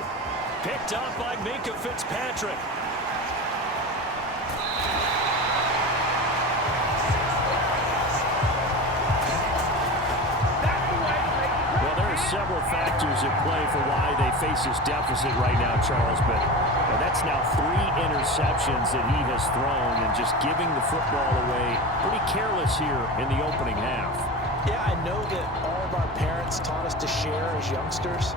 Picked up by Minka Fitzpatrick. Well, there are several factors at play for why they face this deficit right now, Charles, but that's now 3 interceptions that he has thrown and just giving the football away pretty careless here in the opening half. Yeah, I know that all of our parents taught us to share as youngsters,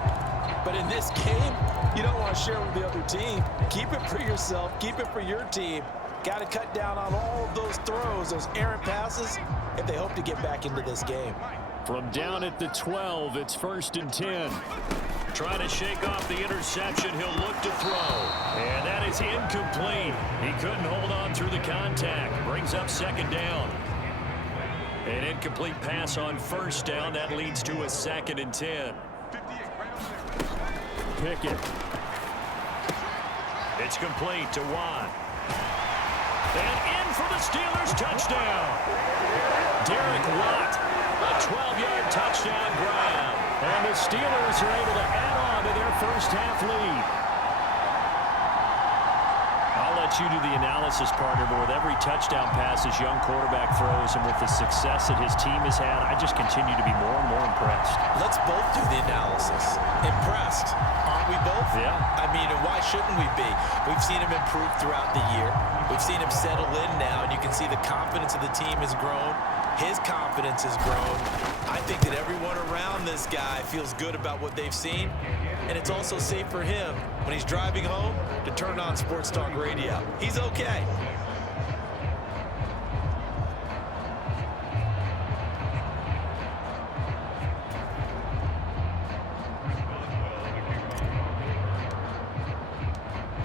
but in this game, you don't want to share with the other team. Keep it for yourself. Keep it for your team. Got to cut down on all of those throws, those errant passes, if they hope to get back into this game. From down at the 12, it's 1st and 10. Trying to shake off the interception. He'll look to throw. And that is incomplete. He couldn't hold on through the contact. Brings up 2nd down. An incomplete pass on 1st down. That leads to a 2nd and 10. Pickett. It's complete to Watt. And in for the Steelers touchdown. Derek Watt, a 12-yard touchdown grab. And the Steelers are able to add on to their first half lead. I'll let you do the analysis, partner, but with every touchdown pass this young quarterback throws and with the success that his team has had, I just continue to be more and more impressed. Let's both do the analysis. Impressed, aren't we both? Yeah. I mean, and why shouldn't we be? We've seen him improve throughout the year. We've seen him settle in now, and you can see the confidence of the team has grown. His confidence has grown. I think that everyone around this guy feels good about what they've seen, and it's also safe for him when he's driving home to turn on Sports Talk Radio. He's okay.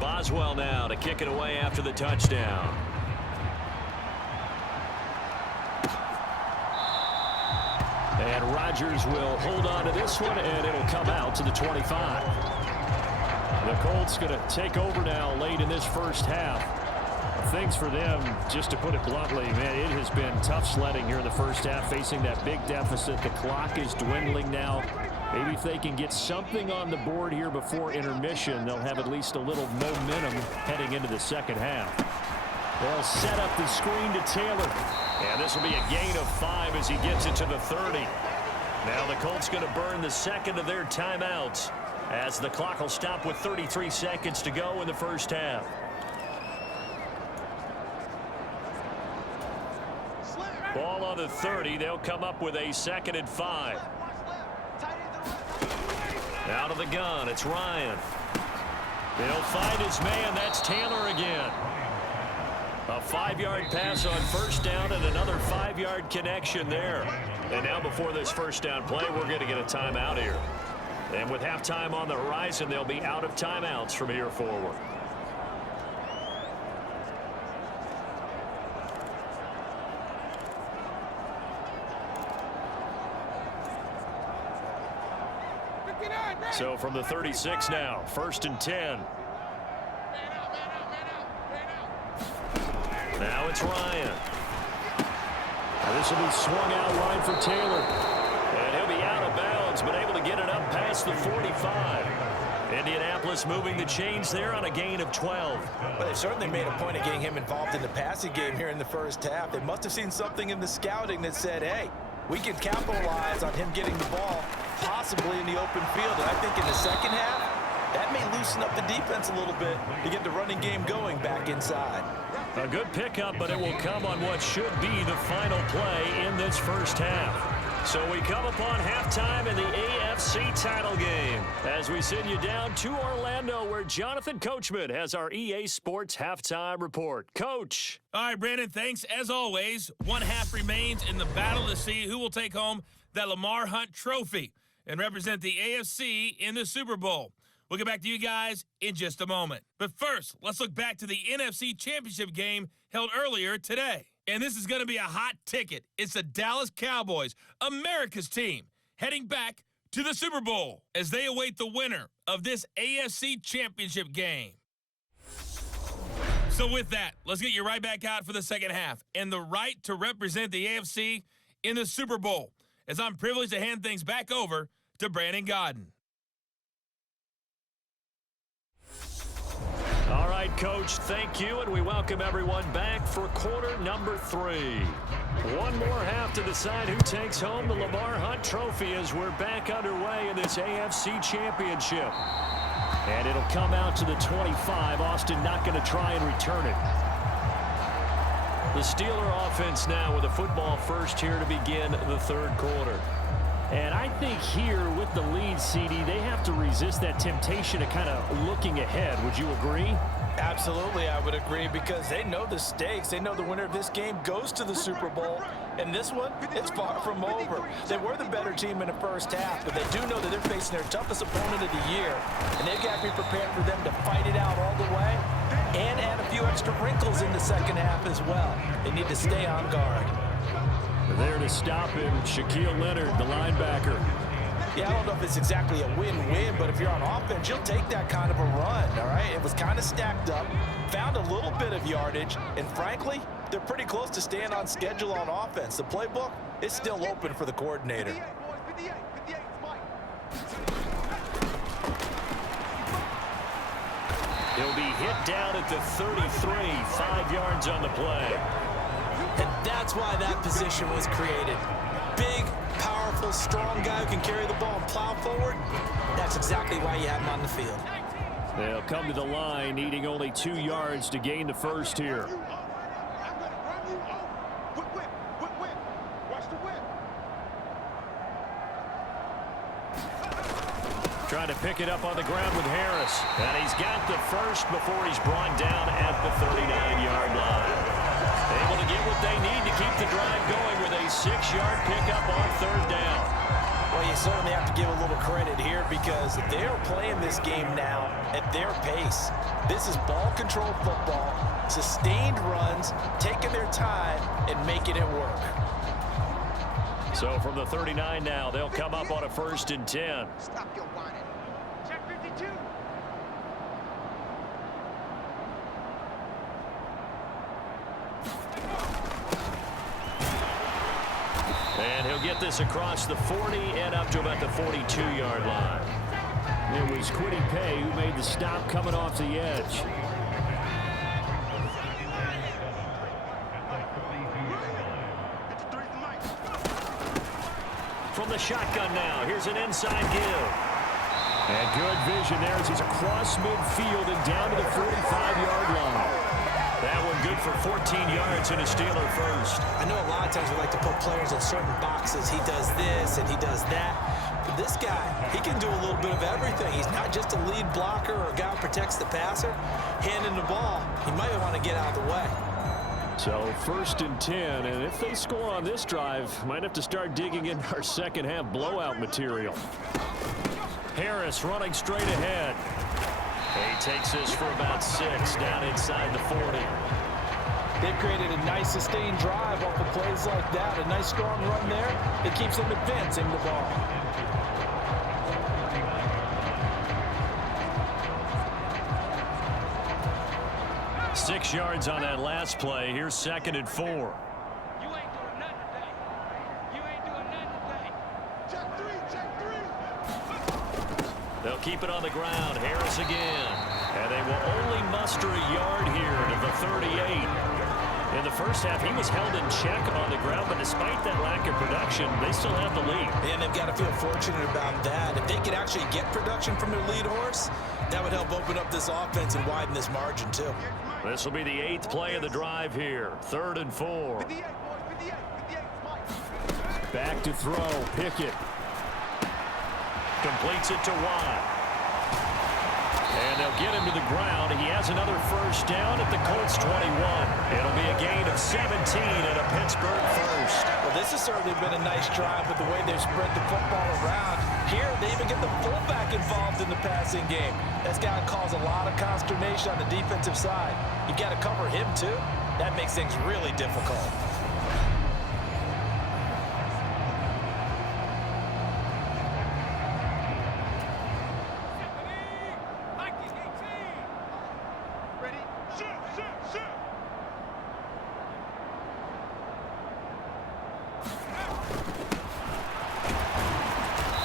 Boswell now to kick it away after the touchdown. And Rodgers will hold on to this one, and it'll come out to the 25. The Colts going to take over now late in this first half. Things for them, just to put it bluntly, man, it has been tough sledding here in the first half, facing that big deficit. The clock is dwindling now. Maybe if they can get something on the board here before intermission, they'll have at least a little momentum heading into the second half. They'll set up the screen to Taylor. And this will be a gain of 5 as he gets it to the 30. Now the Colts going to burn the second of their timeouts as the clock will stop with 33 seconds to go in the first half. Ball on the 30. They'll come up with a 2nd and 5. Out of the gun, it's Ryan. They'll find his man. That's Taylor again. A 5-yard pass on first down and another 5-yard connection there. And now before this first down play, we're going to get a timeout here. And with halftime on the horizon, they'll be out of timeouts from here forward. So from the 36 now, 1st and 10. Now it's Ryan. This will be swung out wide for Taylor. And he'll be out of bounds, but able to get it up past the 45. Indianapolis moving the chains there on a gain of 12. Well, they certainly made a point of getting him involved in the passing game here in the first half. They must have seen something in the scouting that said, hey, we can capitalize on him getting the ball, possibly in the open field. And I think in the second half, that may loosen up the defense a little bit to get the running game going back inside. A good pickup, but it will come on what should be the final play in this first half. So we come upon halftime in the AFC title game as we send you down to Orlando, where Jonathan Coachman has our EA Sports halftime report. Coach. All right, Brandon, thanks as always. One half remains in the battle to see who will take home that Lamar Hunt trophy and represent the AFC in the Super Bowl. We'll get back to you guys in just a moment. But first, let's look back to the NFC Championship game held earlier today. And this is going to be a hot ticket. It's the Dallas Cowboys, America's team, heading back to the Super Bowl as they await the winner of this AFC Championship game. So with that, let's get you right back out for the second half and the right to represent the AFC in the Super Bowl, as I'm privileged to hand things back over to Brandon Godden. All right, Coach, thank you, and we welcome everyone back for quarter number 3. One more half to decide who takes home the Lamar Hunt trophy as we're back underway in this AFC Championship. And it'll come out to the 25. Austin not going to try and return it. The Steeler offense now with a football first here to begin the third quarter. And I think here with the lead, CD, they have to resist that temptation of kind of looking ahead. Would you agree? Absolutely, I would agree, because they know the stakes. They know the winner of this game goes to the Super Bowl. And this one, it's far from over. They were the better team in the first half, but they do know that they're facing their toughest opponent of the year. And they've got to be prepared for them to fight it out all the way and add a few extra wrinkles in the second half as well. They need to stay on guard. There to stop him, Shaquille Leonard, the linebacker. Yeah, I don't know if it's exactly a win-win, but if you're on offense, you'll take that kind of a run, all right? It was kind of stacked up, found a little bit of yardage, and frankly, they're pretty close to staying on schedule on offense. The playbook is still open for the coordinator. He'll be hit down at the 33, 5 yards on the play. And that's why that position was created. Big, powerful, strong guy who can carry the ball and plow forward. That's exactly why you have him on the field. They'll come to the line, needing only 2 yards to gain the first here. Trying to pick it up on the ground with Harris. And he's got the first before he's brought down at the 39-yard line. Able to get what they need to keep the drive going with a 6-yard pickup on third down. Well, you certainly have to give a little credit here, because they're playing this game now at their pace. This is ball control football, sustained runs, taking their time and making it work. So from the 39 now, they'll come up on a 1st and 10. Stop your whining. Check 52. And he'll get this across the 40 and up to about the 42-yard line. It was Quiddy Pay who made the stop coming off the edge. From the shotgun now, here's an inside give. And good vision there as he's across midfield and down to the 45-yard line. That one good for 14 yards and a Steeler first. I know a lot of times we like to put players in certain boxes. He does this and he does that. But this guy, he can do a little bit of everything. He's not just a lead blocker or a guy who protects the passer. Handing the ball, he might want to get out of the way. So 1st and 10, and if they score on this drive, might have to start digging in our second half blowout material. Harris running straight ahead. He takes this for about 6 down inside the 40. They've created a nice sustained drive off of plays like that. A nice strong run there. It keeps them advancing the ball. 6 yards on that last play. Here's 2nd and 4. You ain't doing nothing today. You ain't doing nothing today. Check three, check three. They'll keep it on the ground. Harris again. And they will only muster a yard here to the 38. In the first half, he was held in check on the ground, but despite that lack of production, they still have the lead. And they've got to feel fortunate about that. If they could actually get production from their lead horse, that would help open up this offense and widen this margin, too. This will be the 8th play of the drive here. 3rd and 4. 58, boys, 58, 58, Back to throw. Pickett. Completes it to Watt. And they'll get him to the ground. He has another first down at the Colts 21. It'll be a gain of 17 and a Pittsburgh first. Well, this has certainly been a nice drive with the way they've spread the football around. Here, they even get the fullback involved in the passing game. That's got to cause a lot of consternation on the defensive side. You've got to cover him, too. That makes things really difficult.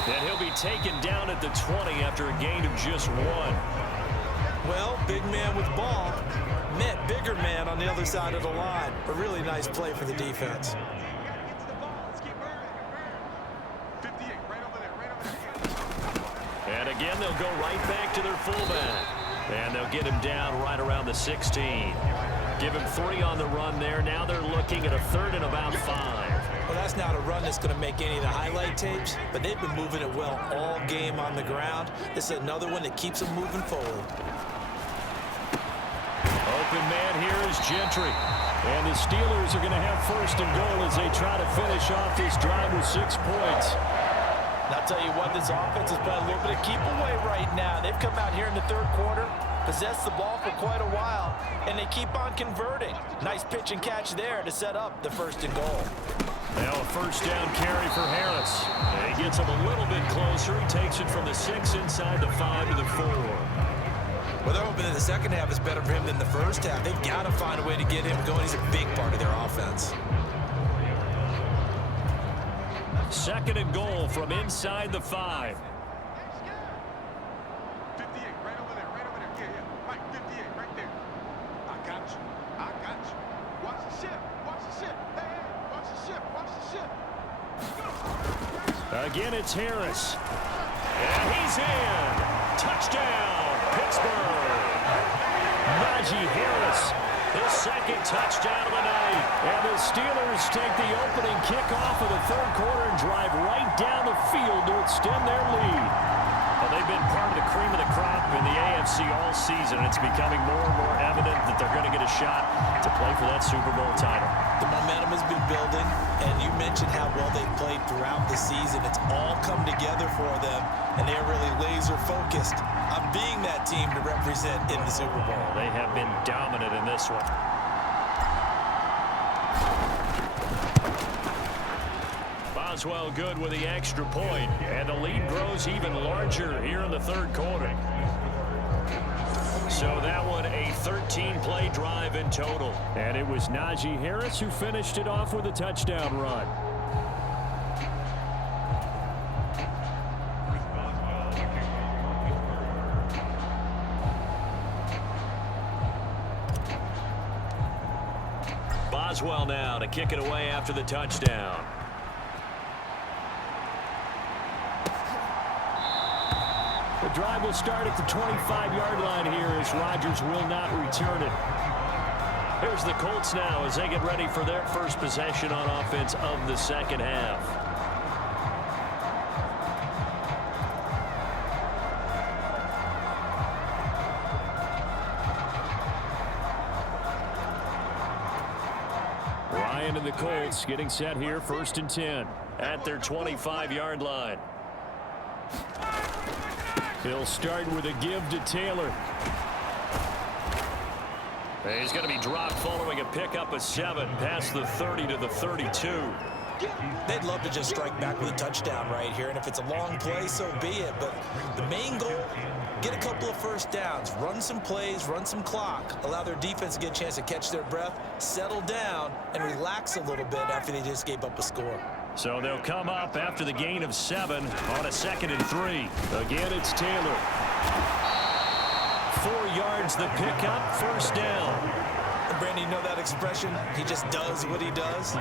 And he'll be taken down at the 20 after a gain of just 1. Well, big man with ball met bigger man on the other side of the line. A really nice play for the defense. And again, they'll go right back to their fullback. And they'll get him down right around the 16. Give him 3 on the run there. Now they're looking at a 3rd and about 5. Well, that's not a run that's going to make any of the highlight tapes, but they've been moving it well all game on the ground. This is another one that keeps them moving forward. Open man here is Gentry. And the Steelers are going to have 1st and goal as they try to finish off this drive with 6 points. And I'll tell you what, this offense has playing a little bit of keep away right now. They've come out here in the 3rd quarter, possessed the ball for quite a while, and they keep on converting. Nice pitch and catch there to set up the 1st and goal. Now a 1st down carry for Harris. And he gets him a little bit closer. He takes it from the 6 inside the 5 to the 4. Well, they're hoping that the second half is better for him than the first half. They've got to find a way to get him going. He's a big part of their offense. 2nd and goal from inside the 5. 58, right over there, right over there. Yeah, yeah. Mike, 58, right there. I got you. I got you. Watch the ship. Watch the ship. Hey, hey. Watch the ship. Watch the ship. Again, it's Harris. And he's in. Touchdown, Pittsburgh. Najee Harris, his 2nd touchdown of the night. And the Steelers take the opening kickoff of the 3rd quarter and drive right down the field to extend their lead. Well, they've been part of the cream of the crop in the AFC all season. It's becoming more and more evident that they're going to get a shot to play for that Super Bowl title. The momentum has been building, and you mentioned how well they've played throughout the season. It's all come together for them, and they're really laser-focused on being that team to represent in the Super Bowl. They have been dominant in this one. Boswell good with the extra point, and the lead grows even larger here in the 3rd quarter. So that one a 13-play drive in total. And it was Najee Harris who finished it off with a touchdown run. Boswell now to kick it away after the touchdown. The drive will start at the 25-yard line here as Rodgers will not return it. Here's the Colts now as they get ready for their first possession on offense of the 2nd half. Ryan and the Colts getting set here, 1st and 10 at their 25-yard line. He'll start with a give to Taylor. He's going to be dropped following a pickup of 7 past the 30 to the 32. They'd love to just strike back with a touchdown right here, and if it's a long play, so be it. But the main goal get a couple of first downs, run some plays, run some clock, allow their defense to get a chance to catch their breath, settle down, and relax a little bit after they just gave up a score. So they'll come up after the gain of 7 on a 2nd and 3. Again, it's Taylor. 4 yards the pickup, first down. And Brandon, you know that expression? He just does what he does.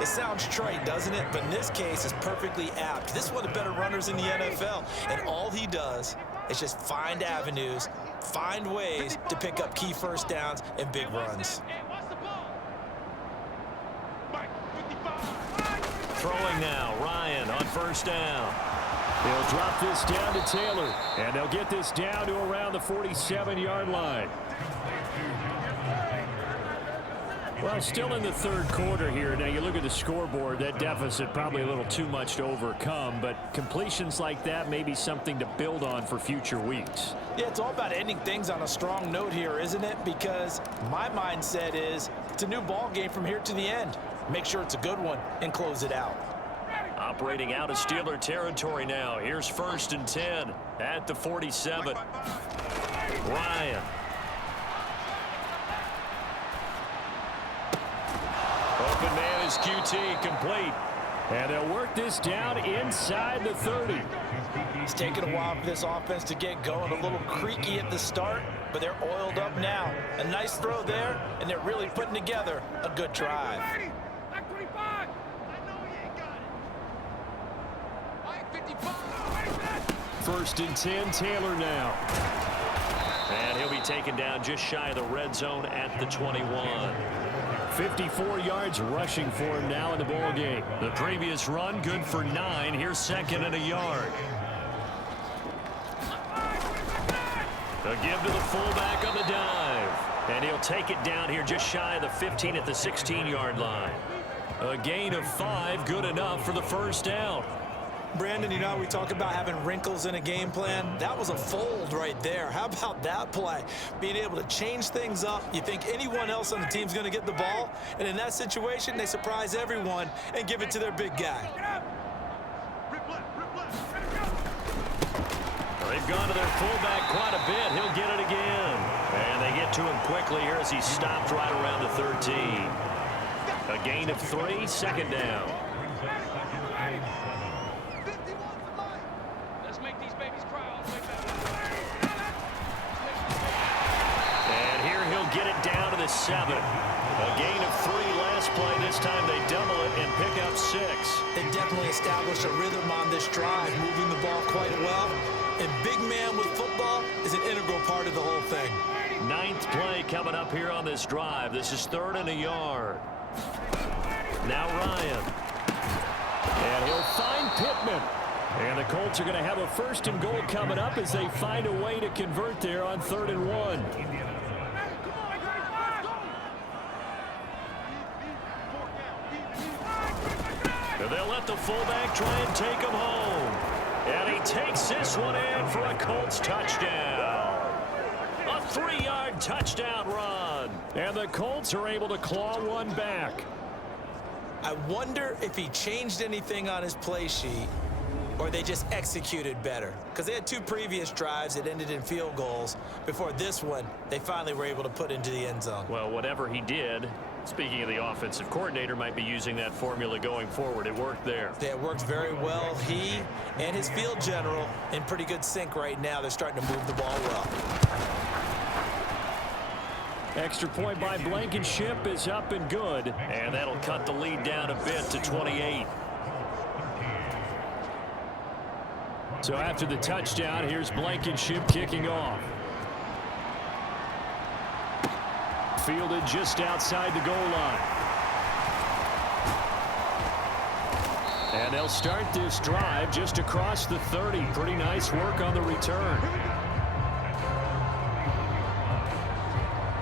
It sounds trite, doesn't it? But in this case, it's perfectly apt. This is one of the better runners in the NFL. And all he does is just find avenues, find ways to pick up key first downs and big runs. Throwing now, Ryan on first down. They'll drop this down to Taylor, and they'll get this down to around the 47-yard line. Well, still in the third quarter here. Now, you look at the scoreboard, that deficit probably a little too much to overcome, but completions like that may be something to build on for future weeks. Yeah, it's all about ending things on a strong note here, isn't it? Because my mindset is it's a new ball game from here to the end. Make sure it's a good one and close it out. Operating out of Steeler territory now. Here's 1st and 10 at the 47. Ryan. Open man is QT, complete. And they'll work this down inside the 30. It's taken a while for this offense to get going. A little creaky at the start, but they're oiled up now. A nice throw there, and they're really putting together a good drive. 1st and 10, Taylor now. And he'll be taken down just shy of the red zone at the 21. 54 yards rushing for him now in the ball game. The previous run good for 9. Here's 2nd and a yard. A give to the fullback on the dive. And he'll take it down here just shy of the 15 at the 16-yard line. A gain of 5, good enough for the first down. Brandon, you know, we talk about having wrinkles in a game plan. That was a fold right there. How about that play? Being able to change things up. You think anyone else on the team's going to get the ball, and in that situation, they surprise everyone and give it to their big guy. They've gone to their fullback quite a bit. He'll get it again. And they get to him quickly here as he stopped right around the 13. A gain of 3, 2nd down. And here he'll get it down to the 7. A gain of 3 last play. This time they double it and pick up 6. They definitely established a rhythm on this drive, moving the ball quite well. And big man with football is an integral part of the whole thing. 9th play coming up here on this drive. This is 3rd and a yard. Now Ryan. And he'll find Pittman. And the Colts are going to have a 1st and goal coming up as they find a way to convert there on 3rd and 1. And they'll let the fullback try and take him home. And he takes this one in for a Colts touchdown. A 3-yard touchdown run. And the Colts are able to claw one back. I wonder if he changed anything on his play sheet or they just executed better. Because they had 2 previous drives that ended in field goals. Before this one, they finally were able to put into the end zone. Well, whatever he did, speaking of the offensive coordinator, might be using that formula going forward. It worked there. Yeah, it worked very well. He and his field general in pretty good sync right now. They're starting to move the ball well. Extra point by Blankenship is up and good. And that'll cut the lead down a bit to 28. So after the touchdown, here's Blankenship kicking off. Fielded just outside the goal line. And they'll start this drive just across the 30. Pretty nice work on the return.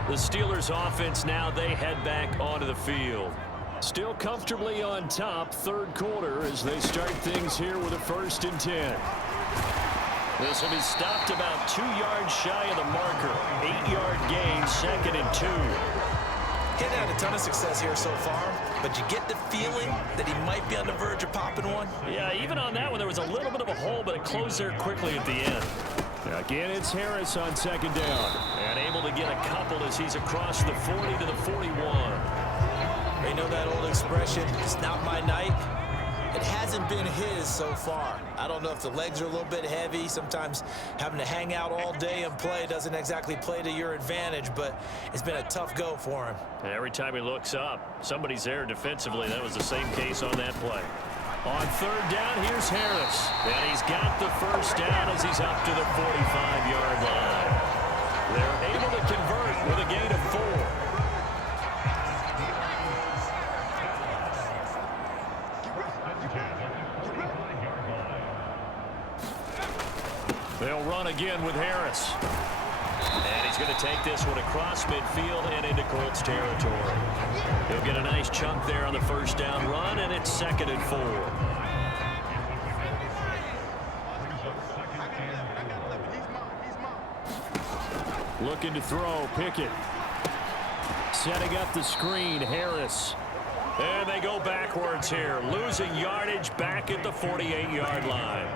The Steelers offense now, they head back onto the field. Still comfortably on top, 3rd quarter as they start things here with a 1st and 10. This will be stopped about 2 yards shy of the marker. 8-yard gain, 2nd and 2. He's had a ton of success here so far, but you get the feeling that he might be on the verge of popping one. Yeah, even on that one, there was a little bit of a hole, but it closed there quickly at the end. Again, it's Harris on second down. And able to get a couple as he's across the 40 to the 41. They know that old expression, it's not my night. It hasn't been his so far. I don't know if the legs are a little bit heavy. Sometimes having to hang out all day and play doesn't exactly play to your advantage, but it's been a tough go for him. And every time he looks up, somebody's there defensively. That was the same case on that play. On third down, here's Harris. And he's got the first down as he's up to the 45-yard line. They're able to convert with a gain of 4. They'll run again with Harris. And he's going to take this one across midfield and into Colts territory. He'll get a nice chunk there on the first down run, and it's 2nd and 4. Looking to throw, Pickett. Setting up the screen, Harris. And they go backwards here, losing yardage back at the 48-yard line.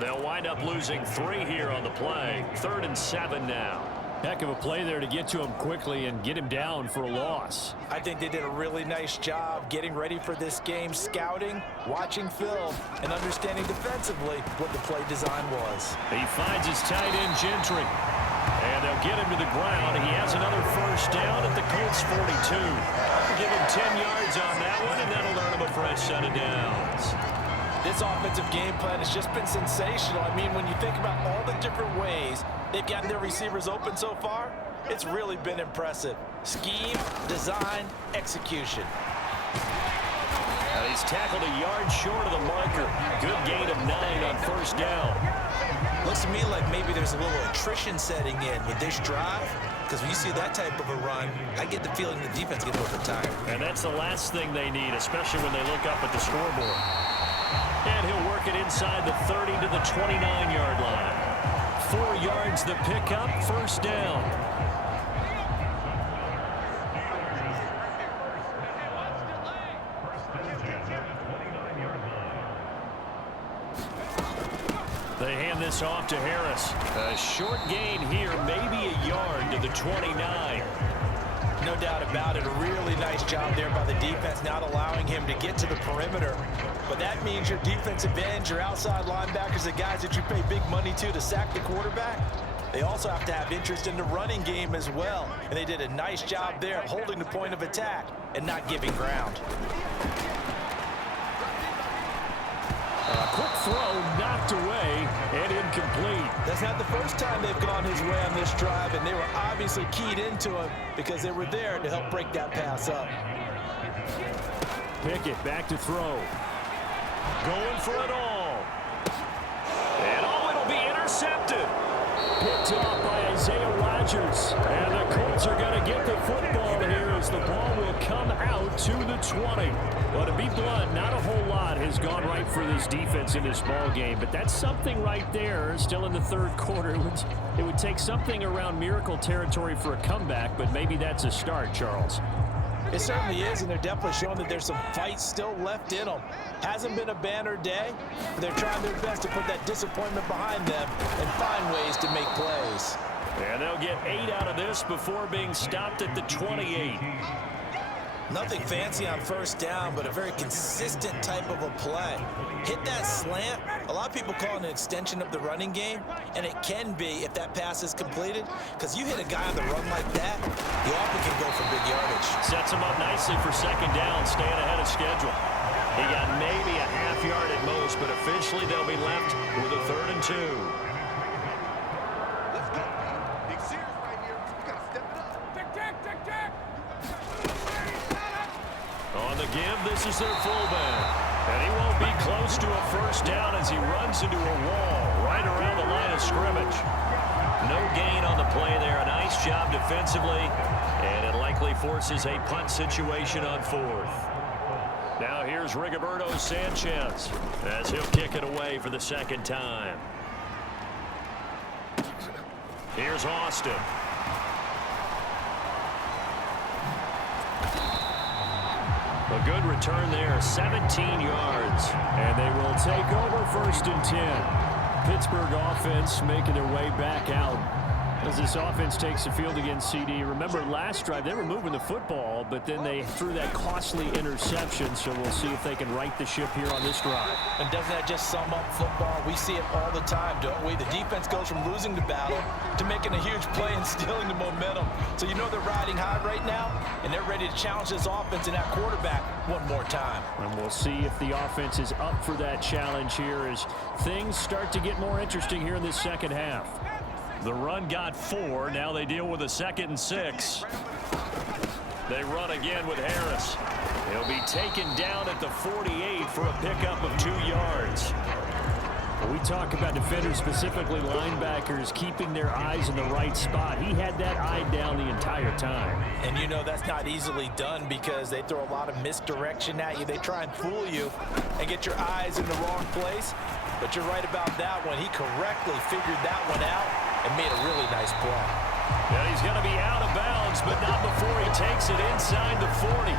They'll wind up losing 3 here on the play. 3rd and 7 now. Heck of a play there to get to him quickly and get him down for a loss. I think they did a really nice job getting ready for this game, scouting, watching film, and understanding defensively what the play design was. He finds his tight end, Gentry. And they'll get him to the ground. He has another first down at the Colts 42. Give him 10 yards on that one, and that'll earn him a fresh set of downs. This offensive game plan has just been sensational. I mean, when you think about all the different ways they've gotten their receivers open so far, it's really been impressive. Scheme, design, execution. And he's tackled a yard short of the marker. Good gain of 9 on first down. Looks to me like maybe there's a little attrition setting in with this drive, because when you see that type of a run, I get the feeling the defense gets a little bit tired. And that's the last thing they need, especially when they look up at the scoreboard. And he'll work it inside the 30 to the 29-yard line. 4 yards the pickup, first down. They hand this off to Harris. A short gain here, maybe a yard to the 29. No doubt about it. A really nice job there by the defense, not allowing him to get to the perimeter. But that means your defensive ends, your outside linebackers, the guys that you pay big money to sack the quarterback, they also have to have interest in the running game as well. And they did a nice job there holding the point of attack and not giving ground. A quick throw knocked away and incomplete. That's not the first time they've gone his way on this drive, and they were obviously keyed into him because they were there to help break that pass up. Pickett back to throw. Going for it all. And it'll be intercepted. Picked off by Isaiah Rodgers. And the Colts are going to get the football here as the ball will come out to the 20. Well, to be blunt, not a whole lot has gone right for this defense in this ball game, but that's something right there. Still in the third quarter. It would take something around miracle territory for a comeback, but maybe that's a start, Charles. It certainly is, and they're definitely showing that there's some fight still left in them. Hasn't been a banner day, but they're trying their best to put that disappointment behind them and find ways to make plays. And they'll get 8 out of this before being stopped at the 28. Nothing fancy on first down, but a very consistent type of a play. Hit that slant. A lot of people call it an extension of the running game, and it can be if that pass is completed, because you hit a guy on the run like that, he often can go for big yardage. Sets him up nicely for second down, staying ahead of schedule. He got maybe a half yard at most, but officially they'll be left with a 3rd and 2. Let's go. Big series right here. We got to step it up. Tick. On the give, this is their fullback. And he won't be close to a first down as he runs into a wall right around the line of scrimmage. No gain on the play there. A nice job defensively. And it likely forces a punt situation on 4th. Now here's Rigoberto Sanchez as he'll kick it away for the second time. Here's Austin. A good return there, 17 yards. And they will take over 1st and 10. Pittsburgh offense making their way back out as this offense takes the field against CD. Remember last drive, they were moving the football, but then they threw that costly interception, so we'll see if they can right the ship here on this drive. And doesn't that just sum up football? We see it all the time, don't we? The defense goes from losing the battle to making a huge play and stealing the momentum. So you know they're riding high right now, and they're ready to challenge this offense and that quarterback one more time. And we'll see if the offense is up for that challenge here as things start to get more interesting here in this second half. The run got 4. Now they deal with a 2nd and 6. They run again with Harris. He'll be taken down at the 48 for a pickup of 2 yards. We talk about defenders, specifically linebackers, keeping their eyes in the right spot. He had that eye down the entire time. And you know that's not easily done because they throw a lot of misdirection at you. They try and fool you and get your eyes in the wrong place. But you're right about that one. He correctly figured that one out and made a really nice play. And he's going to be out of bounds, but not before he takes it inside the 40.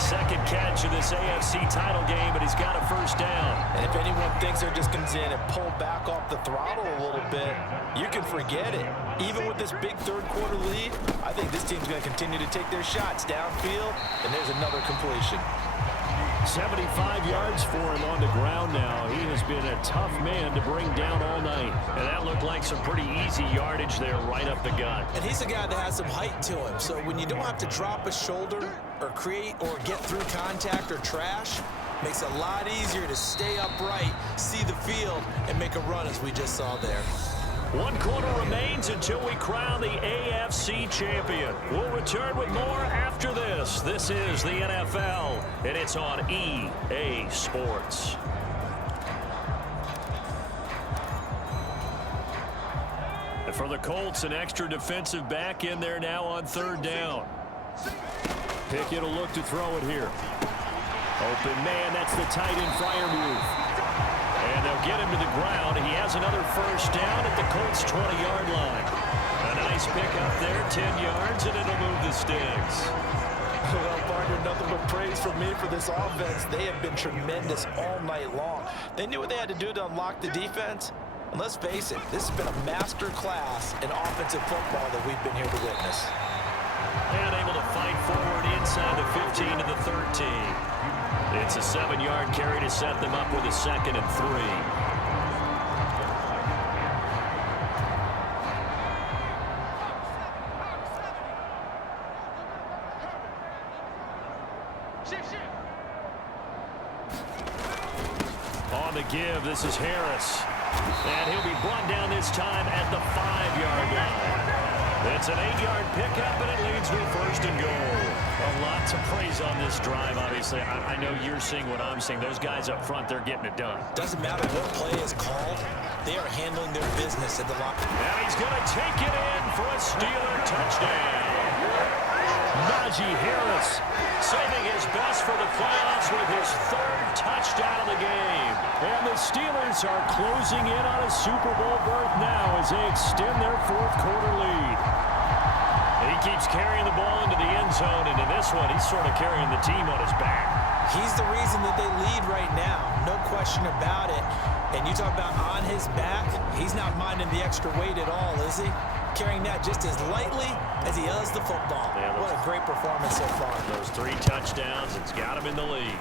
Second catch of this AFC title game, but he's got a first down. And if anyone thinks they're just going to in and pull back off the throttle a little bit, you can forget it. Even with this big third-quarter lead, I think this team's going to continue to take their shots downfield, and there's another completion. 75 yards for him on the ground now. He has been a tough man to bring down all night. And that looked like some pretty easy yardage there right up the gut. And he's a guy that has some height to him. So when you don't have to drop a shoulder or create or get through contact or trash, makes it a lot easier to stay upright, see the field, and make a run as we just saw there. 1 quarter remains until we crown the AFC champion. We'll return with more after this. This is the NFL, and it's on EA Sports. And for the Colts, an extra defensive back in there now on 3rd down. Pickett will look to throw it here. Open man, that's the tight end Fryer move. And they'll get him to the ground. He has another first down at the Colts' 20-yard line. A nice pick up there, 10 yards, and it'll move the sticks. Well, partner, nothing but praise from me for this offense. They have been tremendous all night long. They knew what they had to do to unlock the defense. And let's face it, this has been a master class in offensive football that we've been here to witness. And able to fight forward inside the 15 to the 13. It's a 7-yard carry to set them up with a 2nd and 3. On the give, this is Harris. And he'll be brought down this time at the 5-yard line. It's an 8-yard pickup, and it leads to 1st and goal. A lot to praise on this drive, obviously. I know you're seeing what I'm seeing. Those guys up front, they're getting it done. Doesn't matter what play is called. They are handling their business at the locker room. And he's going to take it in for a Steeler touchdown. Najee Harris saving his best for the playoffs with his 3rd touchdown of the game. And the Steelers are closing in on a Super Bowl berth now as they extend their 4th quarter lead. And he keeps carrying the ball into the end zone, and in this one, he's sort of carrying the team on his back. He's the reason that they lead right now, no question about it. And you talk about on his back, he's not minding the extra weight at all, is he? Carrying that just as lightly as he does the football. Yeah, what a great performance so far. Those 3 touchdowns, it's got him in the lead.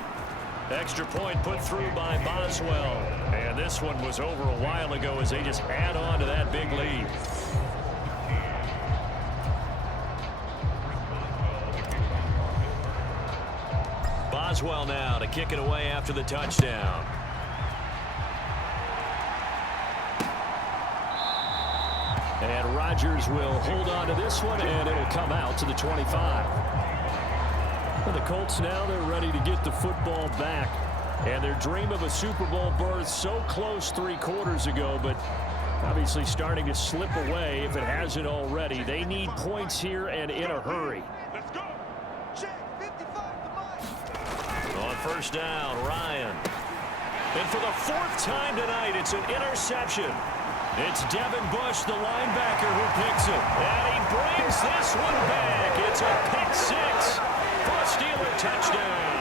Extra point put through by Boswell. And this one was over a while ago as they just add on to that big lead. Boswell now to kick it away after the touchdown. And Rodgers will hold on to this one, and it'll come out to the 25. Well, the Colts now, they're ready to get the football back. And their dream of a Super Bowl berth so close 3 quarters ago, but obviously starting to slip away if it hasn't already. They need points here and in a hurry. Let's go. Check 55 to Mike. On first down, Ryan. And for the 4th time tonight, it's an interception. It's Devin Bush, the linebacker, who picks it. And he brings this one back. It's a pick 6 for a Steeler touchdown.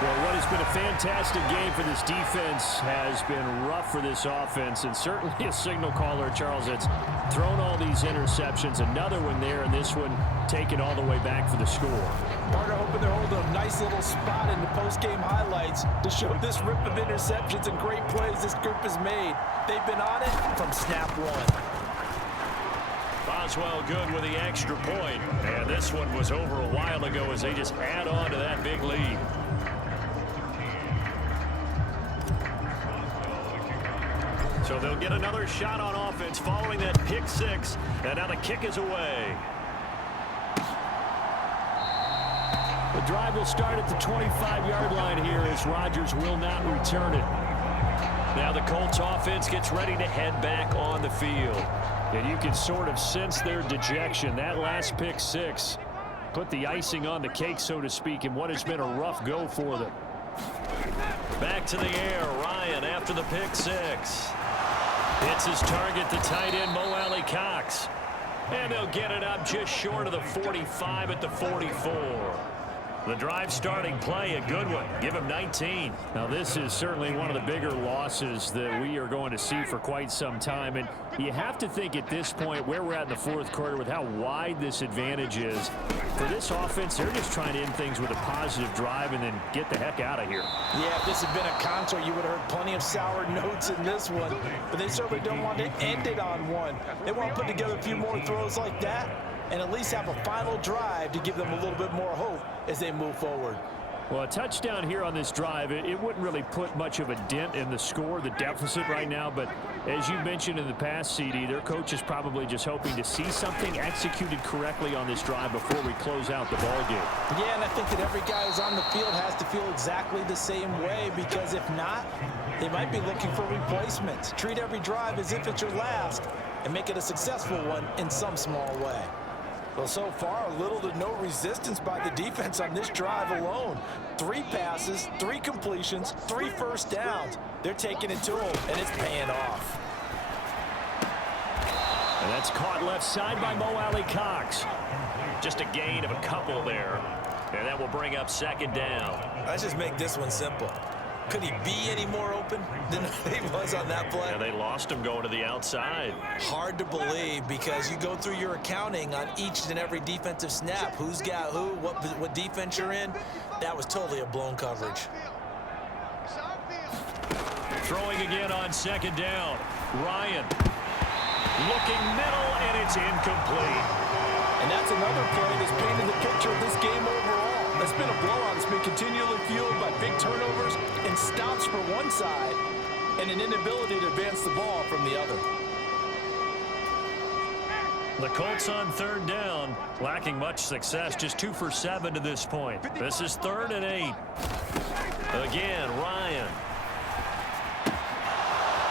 Well, what has been a fantastic game for this defense. Has been rough for this offense, and certainly a signal caller, Charles, that's thrown all these interceptions. Another one there, and this one taken all the way back for the score. Partner hoping they're holding a nice little spot in the post-game highlights to show this rip of interceptions and great plays this group has made. They've been on it from snap one. Boswell good with the extra point. And this one was over a while ago as they just add on to that big lead. So they'll get another shot on offense following that pick six. And now the kick is away. The drive will start at the 25-yard line here as Rodgers will not return it. Now the Colts offense gets ready to head back on the field. And you can sort of sense their dejection. That last pick six put the icing on the cake, so to speak, in what has been a rough go for them. Back to the air. Ryan after the pick six. Hits his target, the tight end, Mo Alley Cox. And they'll get it up just short of the 45 at the 44. The drive starting play, a good one. Give him 19. Now, this is certainly one of the bigger losses that we are going to see for quite some time. And you have to think at this point where we're at in the fourth quarter with how wide this advantage is. For this offense, they're just trying to end things with a positive drive and then get the heck out of here. Yeah, if this had been a concert, you would have heard plenty of sour notes in this one. But they certainly don't want to end it on one. They want to put together a few more throws like that and at least have a final drive to give them a little bit more hope as they move forward. Well, a touchdown here on this drive, it wouldn't really put much of a dent in the score, the deficit right now. But as you mentioned in the past, CD, their coach is probably just hoping to see something executed correctly on this drive before we close out the ballgame. Yeah, and I think that every guy who's on the field has to feel exactly the same way, because if not, they might be looking for replacements. Treat every drive as if it's your last and make it a successful one in some small way. Well, so far, little to no resistance by the defense on this drive alone. 3 passes, 3 completions, 3 first downs. They're taking it to them, and it's paying off. And that's caught left side by Mo Alley Cox. Just a gain of a couple there. And that will bring up second down. Let's just make this one simple. Could he be any more open than he was on that play? Yeah, they lost him going to the outside. Hard to believe, because you go through your accounting on each and every defensive snap. Who's got who, what defense you're in. That was totally a blown coverage. Throwing again on second down. Ryan looking middle, and it's incomplete. And that's another play that's painted the picture of this game overall. That's been a blowout. It's been continually fueled by big turnovers and stops for one side and an inability to advance the ball from the other. The Colts on third down, lacking much success, just 2 for 7 to this point. This is 3rd and 8. Again, Ryan.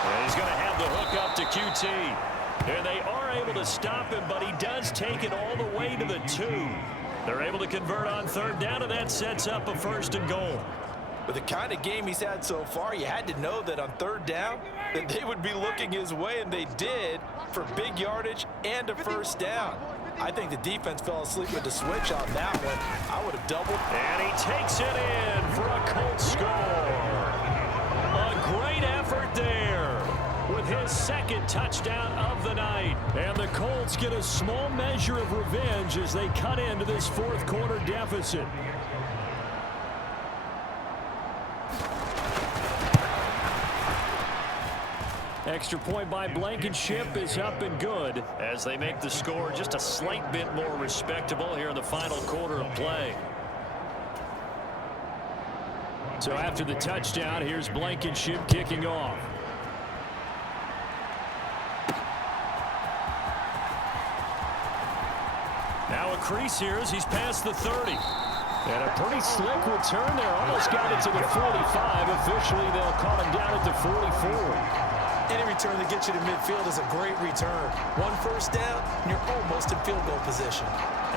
And he's going to have the hook up to QT. And they are able to stop him, but he does take it all the way to the 2. They're able to convert on third down, and that sets up a 1st and goal. With the kind of game he's had so far, you had to know that on third down that they would be looking his way, and they did, for big yardage and a 1st down. I think the defense fell asleep with the switch on that one. I would have doubled. And he takes it in for a Colts score. A great effort there with his 2nd touchdown of the night. And the Colts get a small measure of revenge as they cut into this 4th quarter deficit. Extra point by Blankenship is up and good as they make the score just a slight bit more respectable here in the final quarter of play. So after the touchdown, here's Blankenship kicking off. Now a crease here as he's past the 30. And a pretty slick return there. Almost got it to the 45. Officially, they'll call him down at the 44. Any return that gets you to midfield is a great return. 1 first down, and you're almost in field goal position.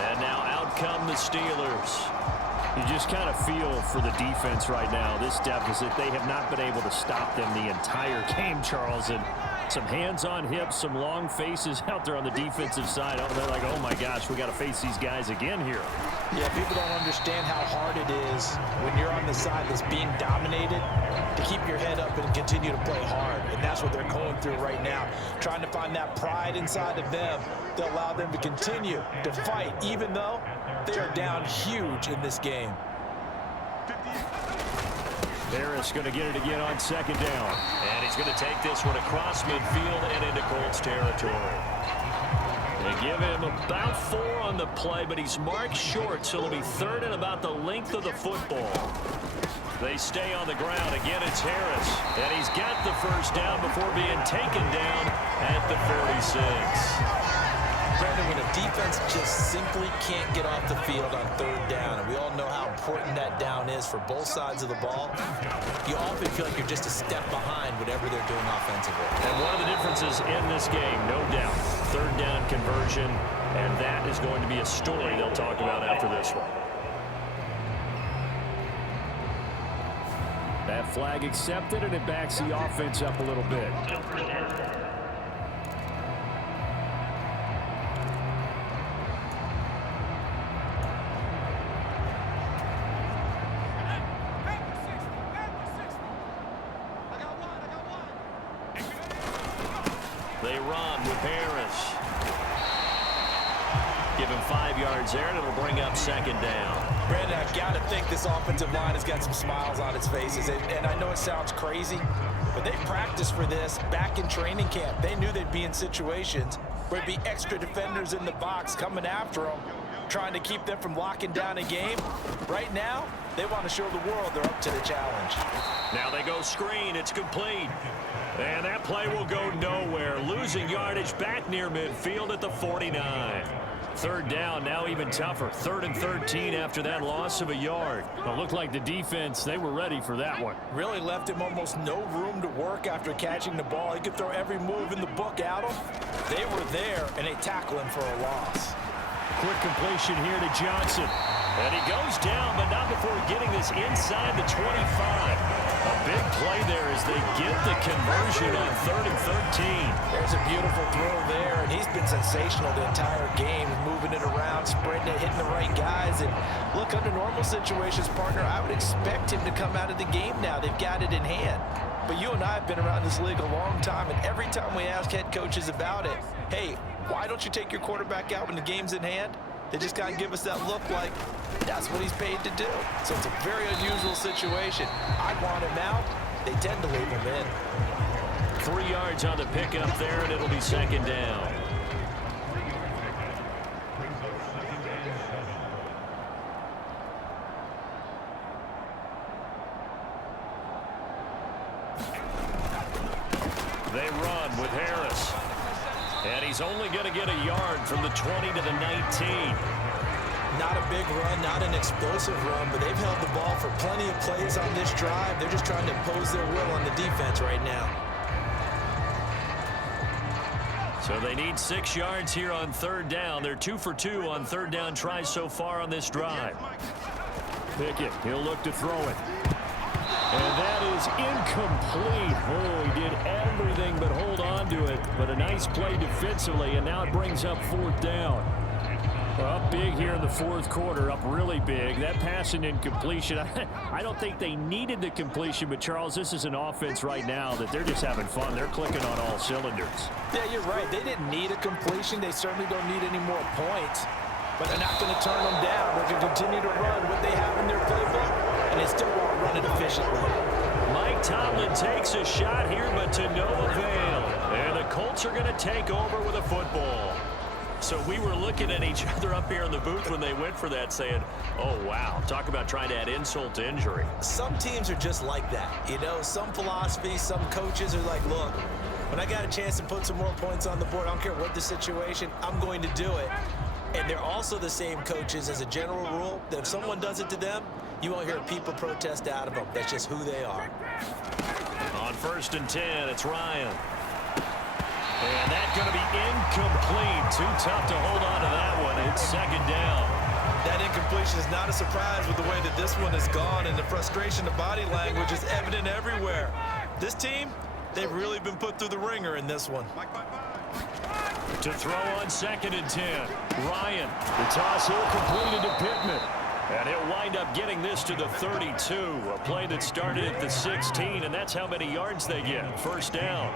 And now out come the Steelers. You just kind of feel for the defense right now, this deficit. They have not been able to stop them the entire game, Charles. And Some hands on hips, some long faces out there on the defensive side. Oh, they're like, oh my gosh, we got to face these guys again here. Yeah, people don't understand how hard it is when you're on the side that's being dominated to keep your head up and continue to play hard. And that's what they're going through right now, trying to find that pride inside of them to allow them to continue to fight, even though they are down huge in this game. Harris going to get it again on second down. And he's going to take this one across midfield and into Colts territory. They give him about 4 on the play, but he's marked short, so it'll be third and about the length of the football. They stay on the ground. Again, it's Harris. And he's got the first down before being taken down at the 46. Brandon, when a defense just simply can't get off the field on third down, and we all know how important that down is for both sides of the ball, you often feel like you're just a step behind whatever they're doing offensively. And one of the differences in this game, no doubt, third down conversion, and that is going to be a story they'll talk about after this one. That flag accepted, and it backs the offense up a little bit. They run with Harris. Give him 5 yards there, and it'll bring up second down. Brandon, I've got to think this offensive line has got some smiles on its faces. And I know it sounds crazy, but they practiced for this back in training camp. They knew they'd be in situations where there'd be extra defenders in the box coming after them, trying to keep them from locking down a game. Right now, they want to show the world they're up to the challenge. Now they go screen. It's complete. And that play will go nowhere. Losing yardage back near midfield at the 49. Third down, now even tougher. 3rd and 13 after that loss of a yard. It looked like the defense, they were ready for that one. Really left him almost no room to work after catching the ball. He could throw every move in the book at him. They were there, and they tackle him for a loss. Quick completion here to Johnson. And he goes down, but not before getting this inside the 25. A big play there as they get the conversion on 3rd and 13. There's a beautiful throw there, and he's been sensational the entire game, moving it around, spreading it, hitting the right guys. And look, under normal situations, partner, I would expect him to come out of the game now. They've got it in hand. But you and I have been around this league a long time, and every time we ask head coaches about it, hey, why don't you take your quarterback out when the game's in hand? They just got to give us that look like that's what he's paid to do. So it's a very unusual situation. I want him out. They tend to leave him in. 3 yards on the pickup there, and it'll be second down. They run with Harris. And he's only going to get a yard from the 20 to the 19. Not a big run, not an explosive run, but they've held the ball for plenty of plays on this drive. They're just trying to impose their will on the defense right now. So they need 6 yards here on third down. They're 2 for 2 on third down tries so far on this drive. Pickett, he'll look to throw it. And that is incomplete. Oh, he did everything but hold on to it. But a nice play defensively, and now it brings up 4th down. Up big here in the 4th quarter, up really big. That pass and incompletion, I don't think they needed the completion, but Charles, this is an offense right now that they're just having fun. They're clicking on all cylinders. Yeah, you're right. They didn't need a completion. They certainly don't need any more points. But they're not going to turn them down. They can continue to run what they have in their playbook, and they still won't run it efficiently. Mike Tomlin takes a shot here, but to no avail. And the Colts are going to take over with a football. So we were looking at each other up here in the booth when they went for that saying, oh, wow, talk about trying to add insult to injury. Some teams are just like that. You know, some philosophies, some coaches are like, look, when I got a chance to put some more points on the board, I don't care what the situation, I'm going to do it. And they're also the same coaches as a general rule that if someone does it to them, you won't hear people protest out of them. That's just who they are. On 1st and 10, it's Ryan. And that's going to be incomplete. Too tough to hold on to that one. It's second down. That incompletion is not a surprise with the way that this one has gone, and the frustration of body language is evident everywhere. This team, They've really been put through the ringer in this one. To throw on 2nd and 10. Ryan, the toss here completed to Pittman. And he'll wind up getting this to the 32. A play that started at the 16, and that's how many yards they get. First down.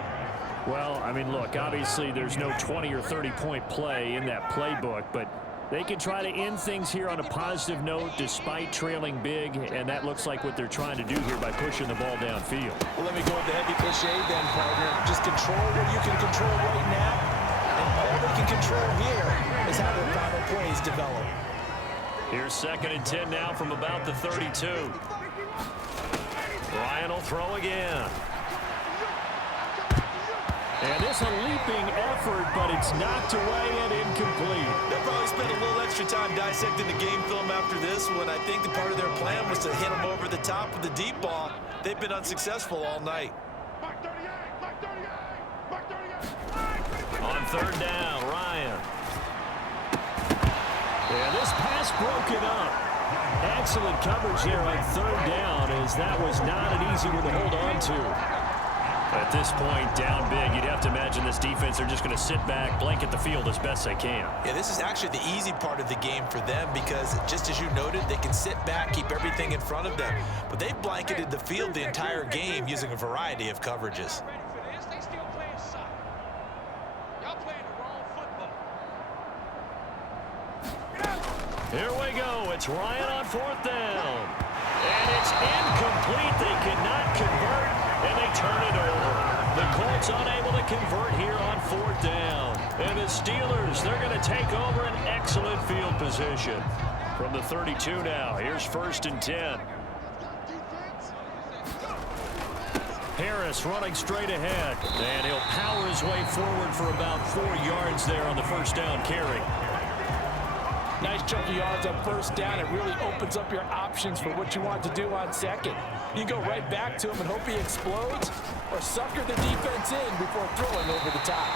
Well, I mean, look, obviously there's no 20 or 30-point play in that playbook, but they can try to end things here on a positive note despite trailing big, and that looks like what they're trying to do here by pushing the ball downfield. Well, let me go with the heavy cliche then, partner. Just control what you can control right now, and all they can control here is how their final plays develop. Here's 2nd and 10 now from about the 32. Ryan will throw again. And it's a leaping effort, but it's knocked away and incomplete. They'll probably spend a little extra time dissecting the game film after this one. I think the part of their plan was to hit them over the top with the deep ball. They've been unsuccessful all night. On 3rd down, Ryan. And this pass broken up. Excellent coverage there on 3rd down, as that was not an easy one to hold on to. At this point, down big, you'd have to imagine this defense are just going to sit back, blanket the field as best they can. Yeah, this is actually the easy part of the game for them because, just as you noted, they can sit back, keep everything in front of them. But they've blanketed the field the entire game using a variety of coverages. Here we go. It's Ryan on 4th down. And it's incomplete. They cannot convert, and they turn it over. The Colts unable to convert here on 4th down. And the Steelers, they're going to take over an excellent field position. From the 32 now, here's 1st and 10. Harris running straight ahead. And he'll power his way forward for about 4 yards there on the 1st down carry. Nice chunk of yards on 1st down. It really opens up your options for what you want to do on 2nd. You go right back to him and hope he explodes, or sucker the defense in before throwing over the top.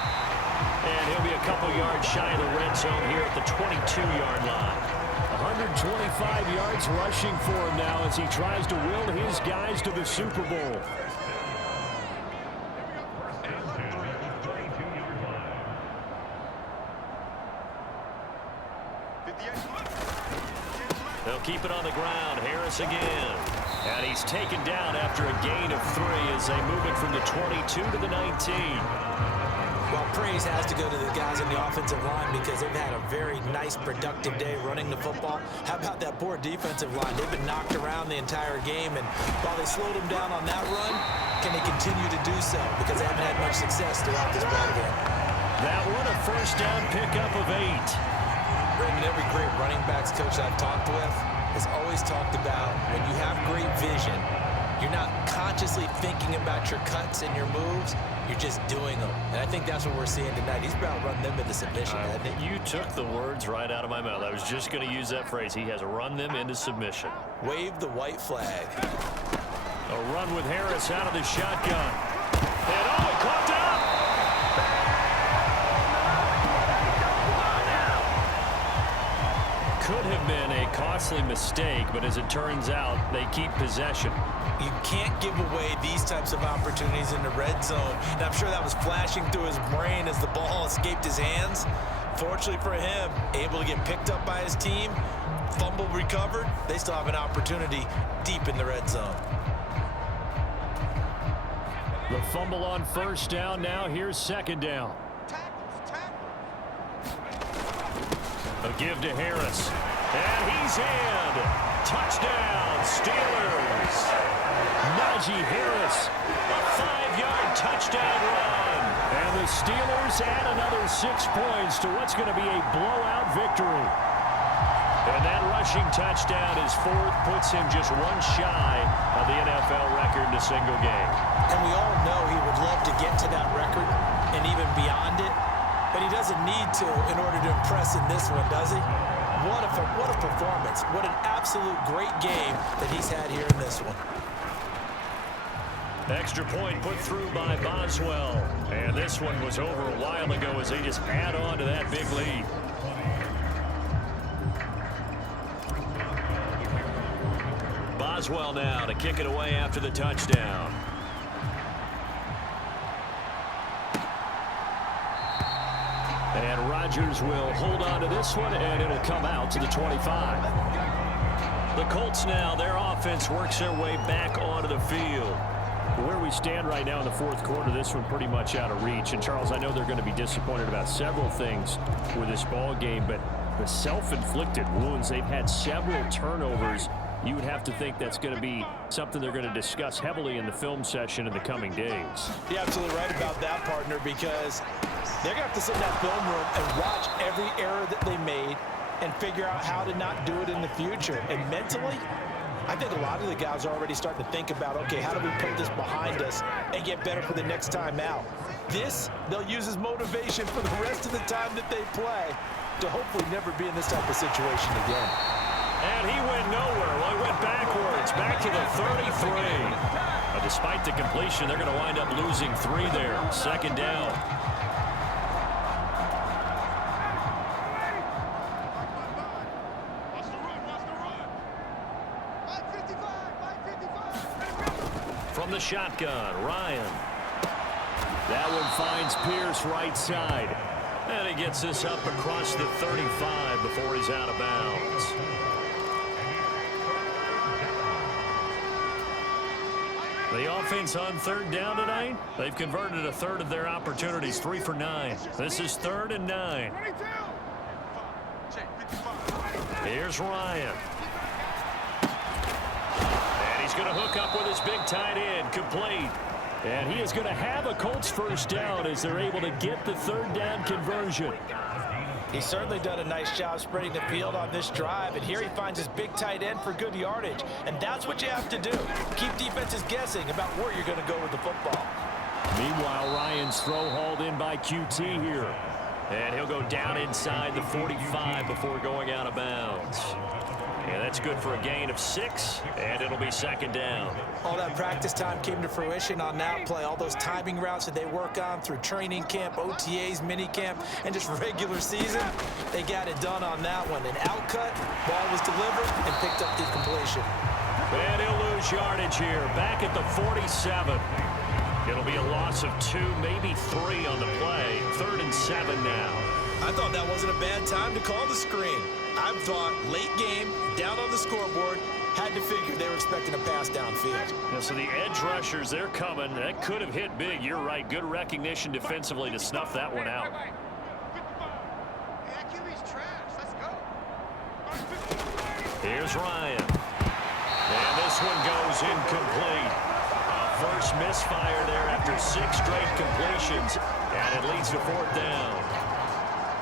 And he'll be a couple yards shy of the red zone here at the 22-yard line. 125 yards rushing for him now as he tries to will his guys to the Super Bowl. They'll keep it on the ground. Harris again. And he's taken down after a gain of 3 as they move it from the 22 to the 19. Well, praise has to go to the guys in the offensive line because they've had a very nice, productive day running the football. How about that poor defensive line? They've been knocked around the entire game, and while they slowed them down on that run, can they continue to do so? Because they haven't had much success throughout this ball game. That one a 1st down pickup of 8. Brendan, every great running backs coach I've talked with has always talked about when you have great vision, you're not consciously thinking about your cuts and your moves, you're just doing them. And I think that's what we're seeing tonight. He's about running them into submission, hasn't he? You took the words right out of my mouth. I was just going to use that phrase. He has run them into submission. Wave the white flag. A run with Harris out of the shotgun. And oh, it caught up! Could have been a costly mistake, but as it turns out, they keep possession. You can't give away these types of opportunities in the red zone. And I'm sure that was flashing through his brain as the ball escaped his hands. Fortunately for him, able to get picked up by his team, fumble recovered. They still have an opportunity deep in the red zone. The fumble on 1st down. Now here's 2nd down. A give to Harris. And he's in. Touchdown, Steelers. Najee Harris, a 5-yard touchdown run. And the Steelers add another 6 points to what's going to be a blowout victory. And that rushing touchdown, his 4th, puts him just one shy of the NFL record in a single game. And we all know he would love to get to that record and even beyond it. But he doesn't need to in order to impress in this one, does he? What a performance. What an absolute great game that he's had here in this one. Extra point put through by Boswell. And this one was over a while ago as they just add on to that big lead. Boswell now to kick it away after the touchdown. And Rodgers will hold on to this one, and it'll come out to the 25. The Colts now, their offense works their way back onto the field. Where we stand right now in the fourth quarter, this one pretty much out of reach. And, Charles, I know they're going to be disappointed about several things with this ball game, but the self-inflicted wounds, they've had several turnovers. You would have to think that's going to be something they're going to discuss heavily in the film session in the coming days. You're absolutely right about that, partner, because they're going to have to sit in that film room and watch every error that they made and figure out how to not do it in the future. And mentally, I think a lot of the guys are already starting to think about, okay, how do we put this behind us and get better for the next time out? This, they'll use as motivation for the rest of the time that they play to hopefully never be in this type of situation again. And he went nowhere. Well, he went backwards, back to the 33. Despite the completion, they're going to wind up losing 3 there. Second down. From the shotgun, Ryan. That one finds Pierce right side. And he gets this up across the 35 before he's out of bounds. The offense on third down tonight, they've converted a third of their opportunities, 3 for 9. This is 3rd and 9. Here's Ryan. And he's going to hook up with his big tight end, complete. And he is going to have a Colts first down as they're able to get the 3rd down conversion. He's certainly done a nice job spreading the field on this drive, and here he finds his big tight end for good yardage. And that's what you have to do. Keep defenses guessing about where you're going to go with the football. Meanwhile, Ryan's throw hauled in by QT here. And he'll go down inside the 45 before going out of bounds. And that's good for a gain of 6, and it'll be 2nd down. All that practice time came to fruition on that play. All those timing routes that they work on through training camp, OTAs, mini camp, and just regular season, they got it done on that one. An outcut, ball was delivered, and picked up the completion. And he'll lose yardage here, back at the 47. It'll be a loss of 2, maybe 3 on the play. 3rd and 7 now. I thought that wasn't a bad time to call the screen. I thought late game, down on the scoreboard, had to figure they were expecting a pass downfield. Yeah, so the edge rushers, they're coming. That could have hit big. You're right. Good recognition defensively to snuff that one out. Here's Ryan. And this one goes incomplete. First misfire there after 6 straight completions, and it leads to 4th down.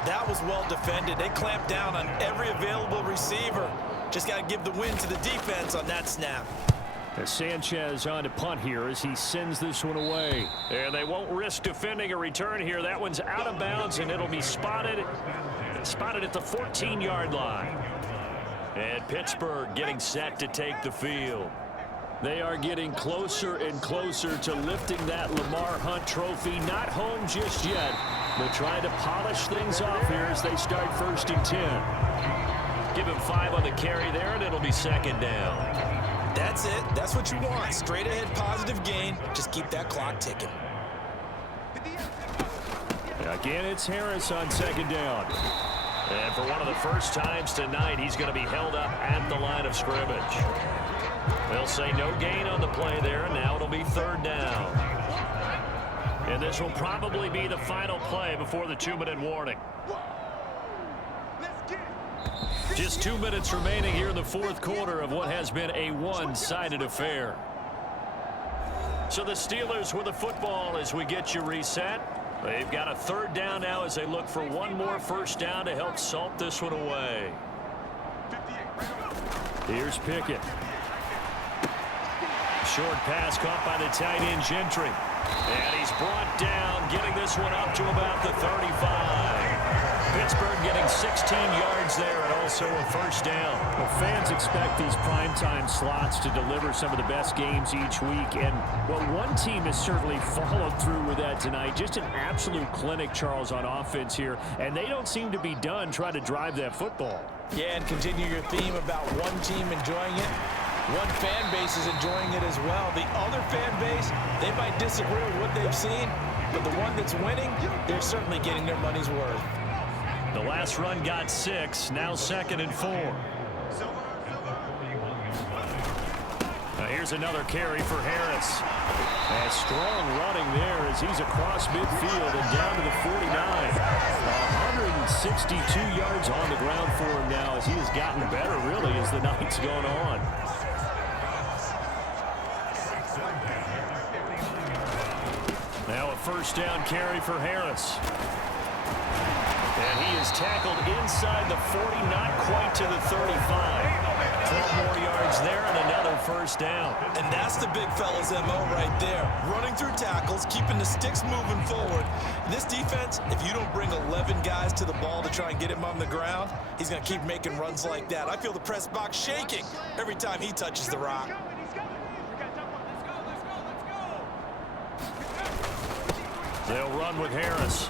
That was well defended. They clamped down on every available receiver. Just got to give the win to the defense on that snap. As Sanchez on to punt here as he sends this one away. And they won't risk defending a return here. That one's out of bounds, and it'll be spotted at the 14-yard line. And Pittsburgh getting set to take the field. They are getting closer and closer to lifting that Lamar Hunt trophy. Not home just yet, but trying to polish things off here as they start 1st and 10. Give him 5 on the carry there, and it'll be 2nd down. That's it. That's what you want. Straight ahead positive gain. Just keep that clock ticking. Again, it's Harris on 2nd down. And for one of the first times tonight, he's going to be held up at the line of scrimmage. They'll say no gain on the play there, and now it'll be 3rd down. And this will probably be the final play before the 2-minute warning. Just 2 minutes remaining here in the 4th quarter of what has been a one-sided affair. So the Steelers with the football as we get you reset. They've got a 3rd down now as they look for one more first down to help salt this one away. Here's Pickett. Short pass caught by the tight end Gentry. And he's brought down, getting this one up to about the 35. Pittsburgh getting 16 yards there and also a first down. Well, fans expect these primetime slots to deliver some of the best games each week. And, well, one team has certainly followed through with that tonight. Just an absolute clinic, Charles, on offense here. And they don't seem to be done trying to drive that football. Yeah, and continue your theme about one team enjoying it. One fan base is enjoying it as well. The other fan base, they might disagree with what they've seen, but the one that's winning, they're certainly getting their money's worth. The last run got 6. Now 2nd and 4. Now here's another carry for Harris. A strong running there as he's across midfield and down to the 49. 162 yards on the ground for him now as he has gotten better, really, as the night's gone on. Now a first down carry for Harris. And he is tackled inside the 40, not quite to the 35. 12 more yards there and another first down. And that's the big fella's MO right there. Running through tackles, keeping the sticks moving forward. This defense, if you don't bring 11 guys to the ball to try and get him on the ground, he's going to keep making runs like that. I feel the press box shaking every time he touches the rock. They'll run with Harris.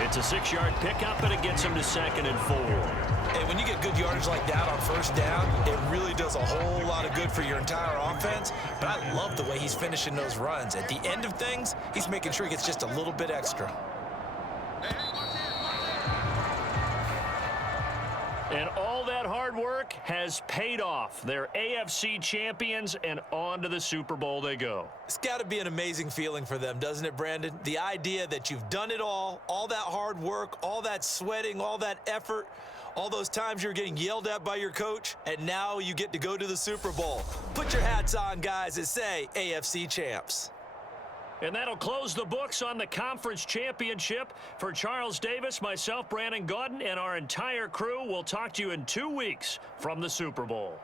It's a 6-yard pickup, and it gets him to 2nd and 4. And when you get good yardage like that on first down, it really does a whole lot of good for your entire offense. But I love the way he's finishing those runs. At the end of things, he's making sure he gets just a little bit extra. And all that hard work has paid off. They're AFC champions, and on to the Super Bowl they go. It's got to be an amazing feeling for them, doesn't it, Brandon? The idea that you've done it all that hard work, all that sweating, all that effort, all those times you're getting yelled at by your coach, and now you get to go to the Super Bowl. Put your hats on, guys, and say AFC champs. And that'll close the books on the conference championship. For Charles Davis, myself, Brandon Gaudin, and our entire crew, we'll talk to you in 2 weeks from the Super Bowl.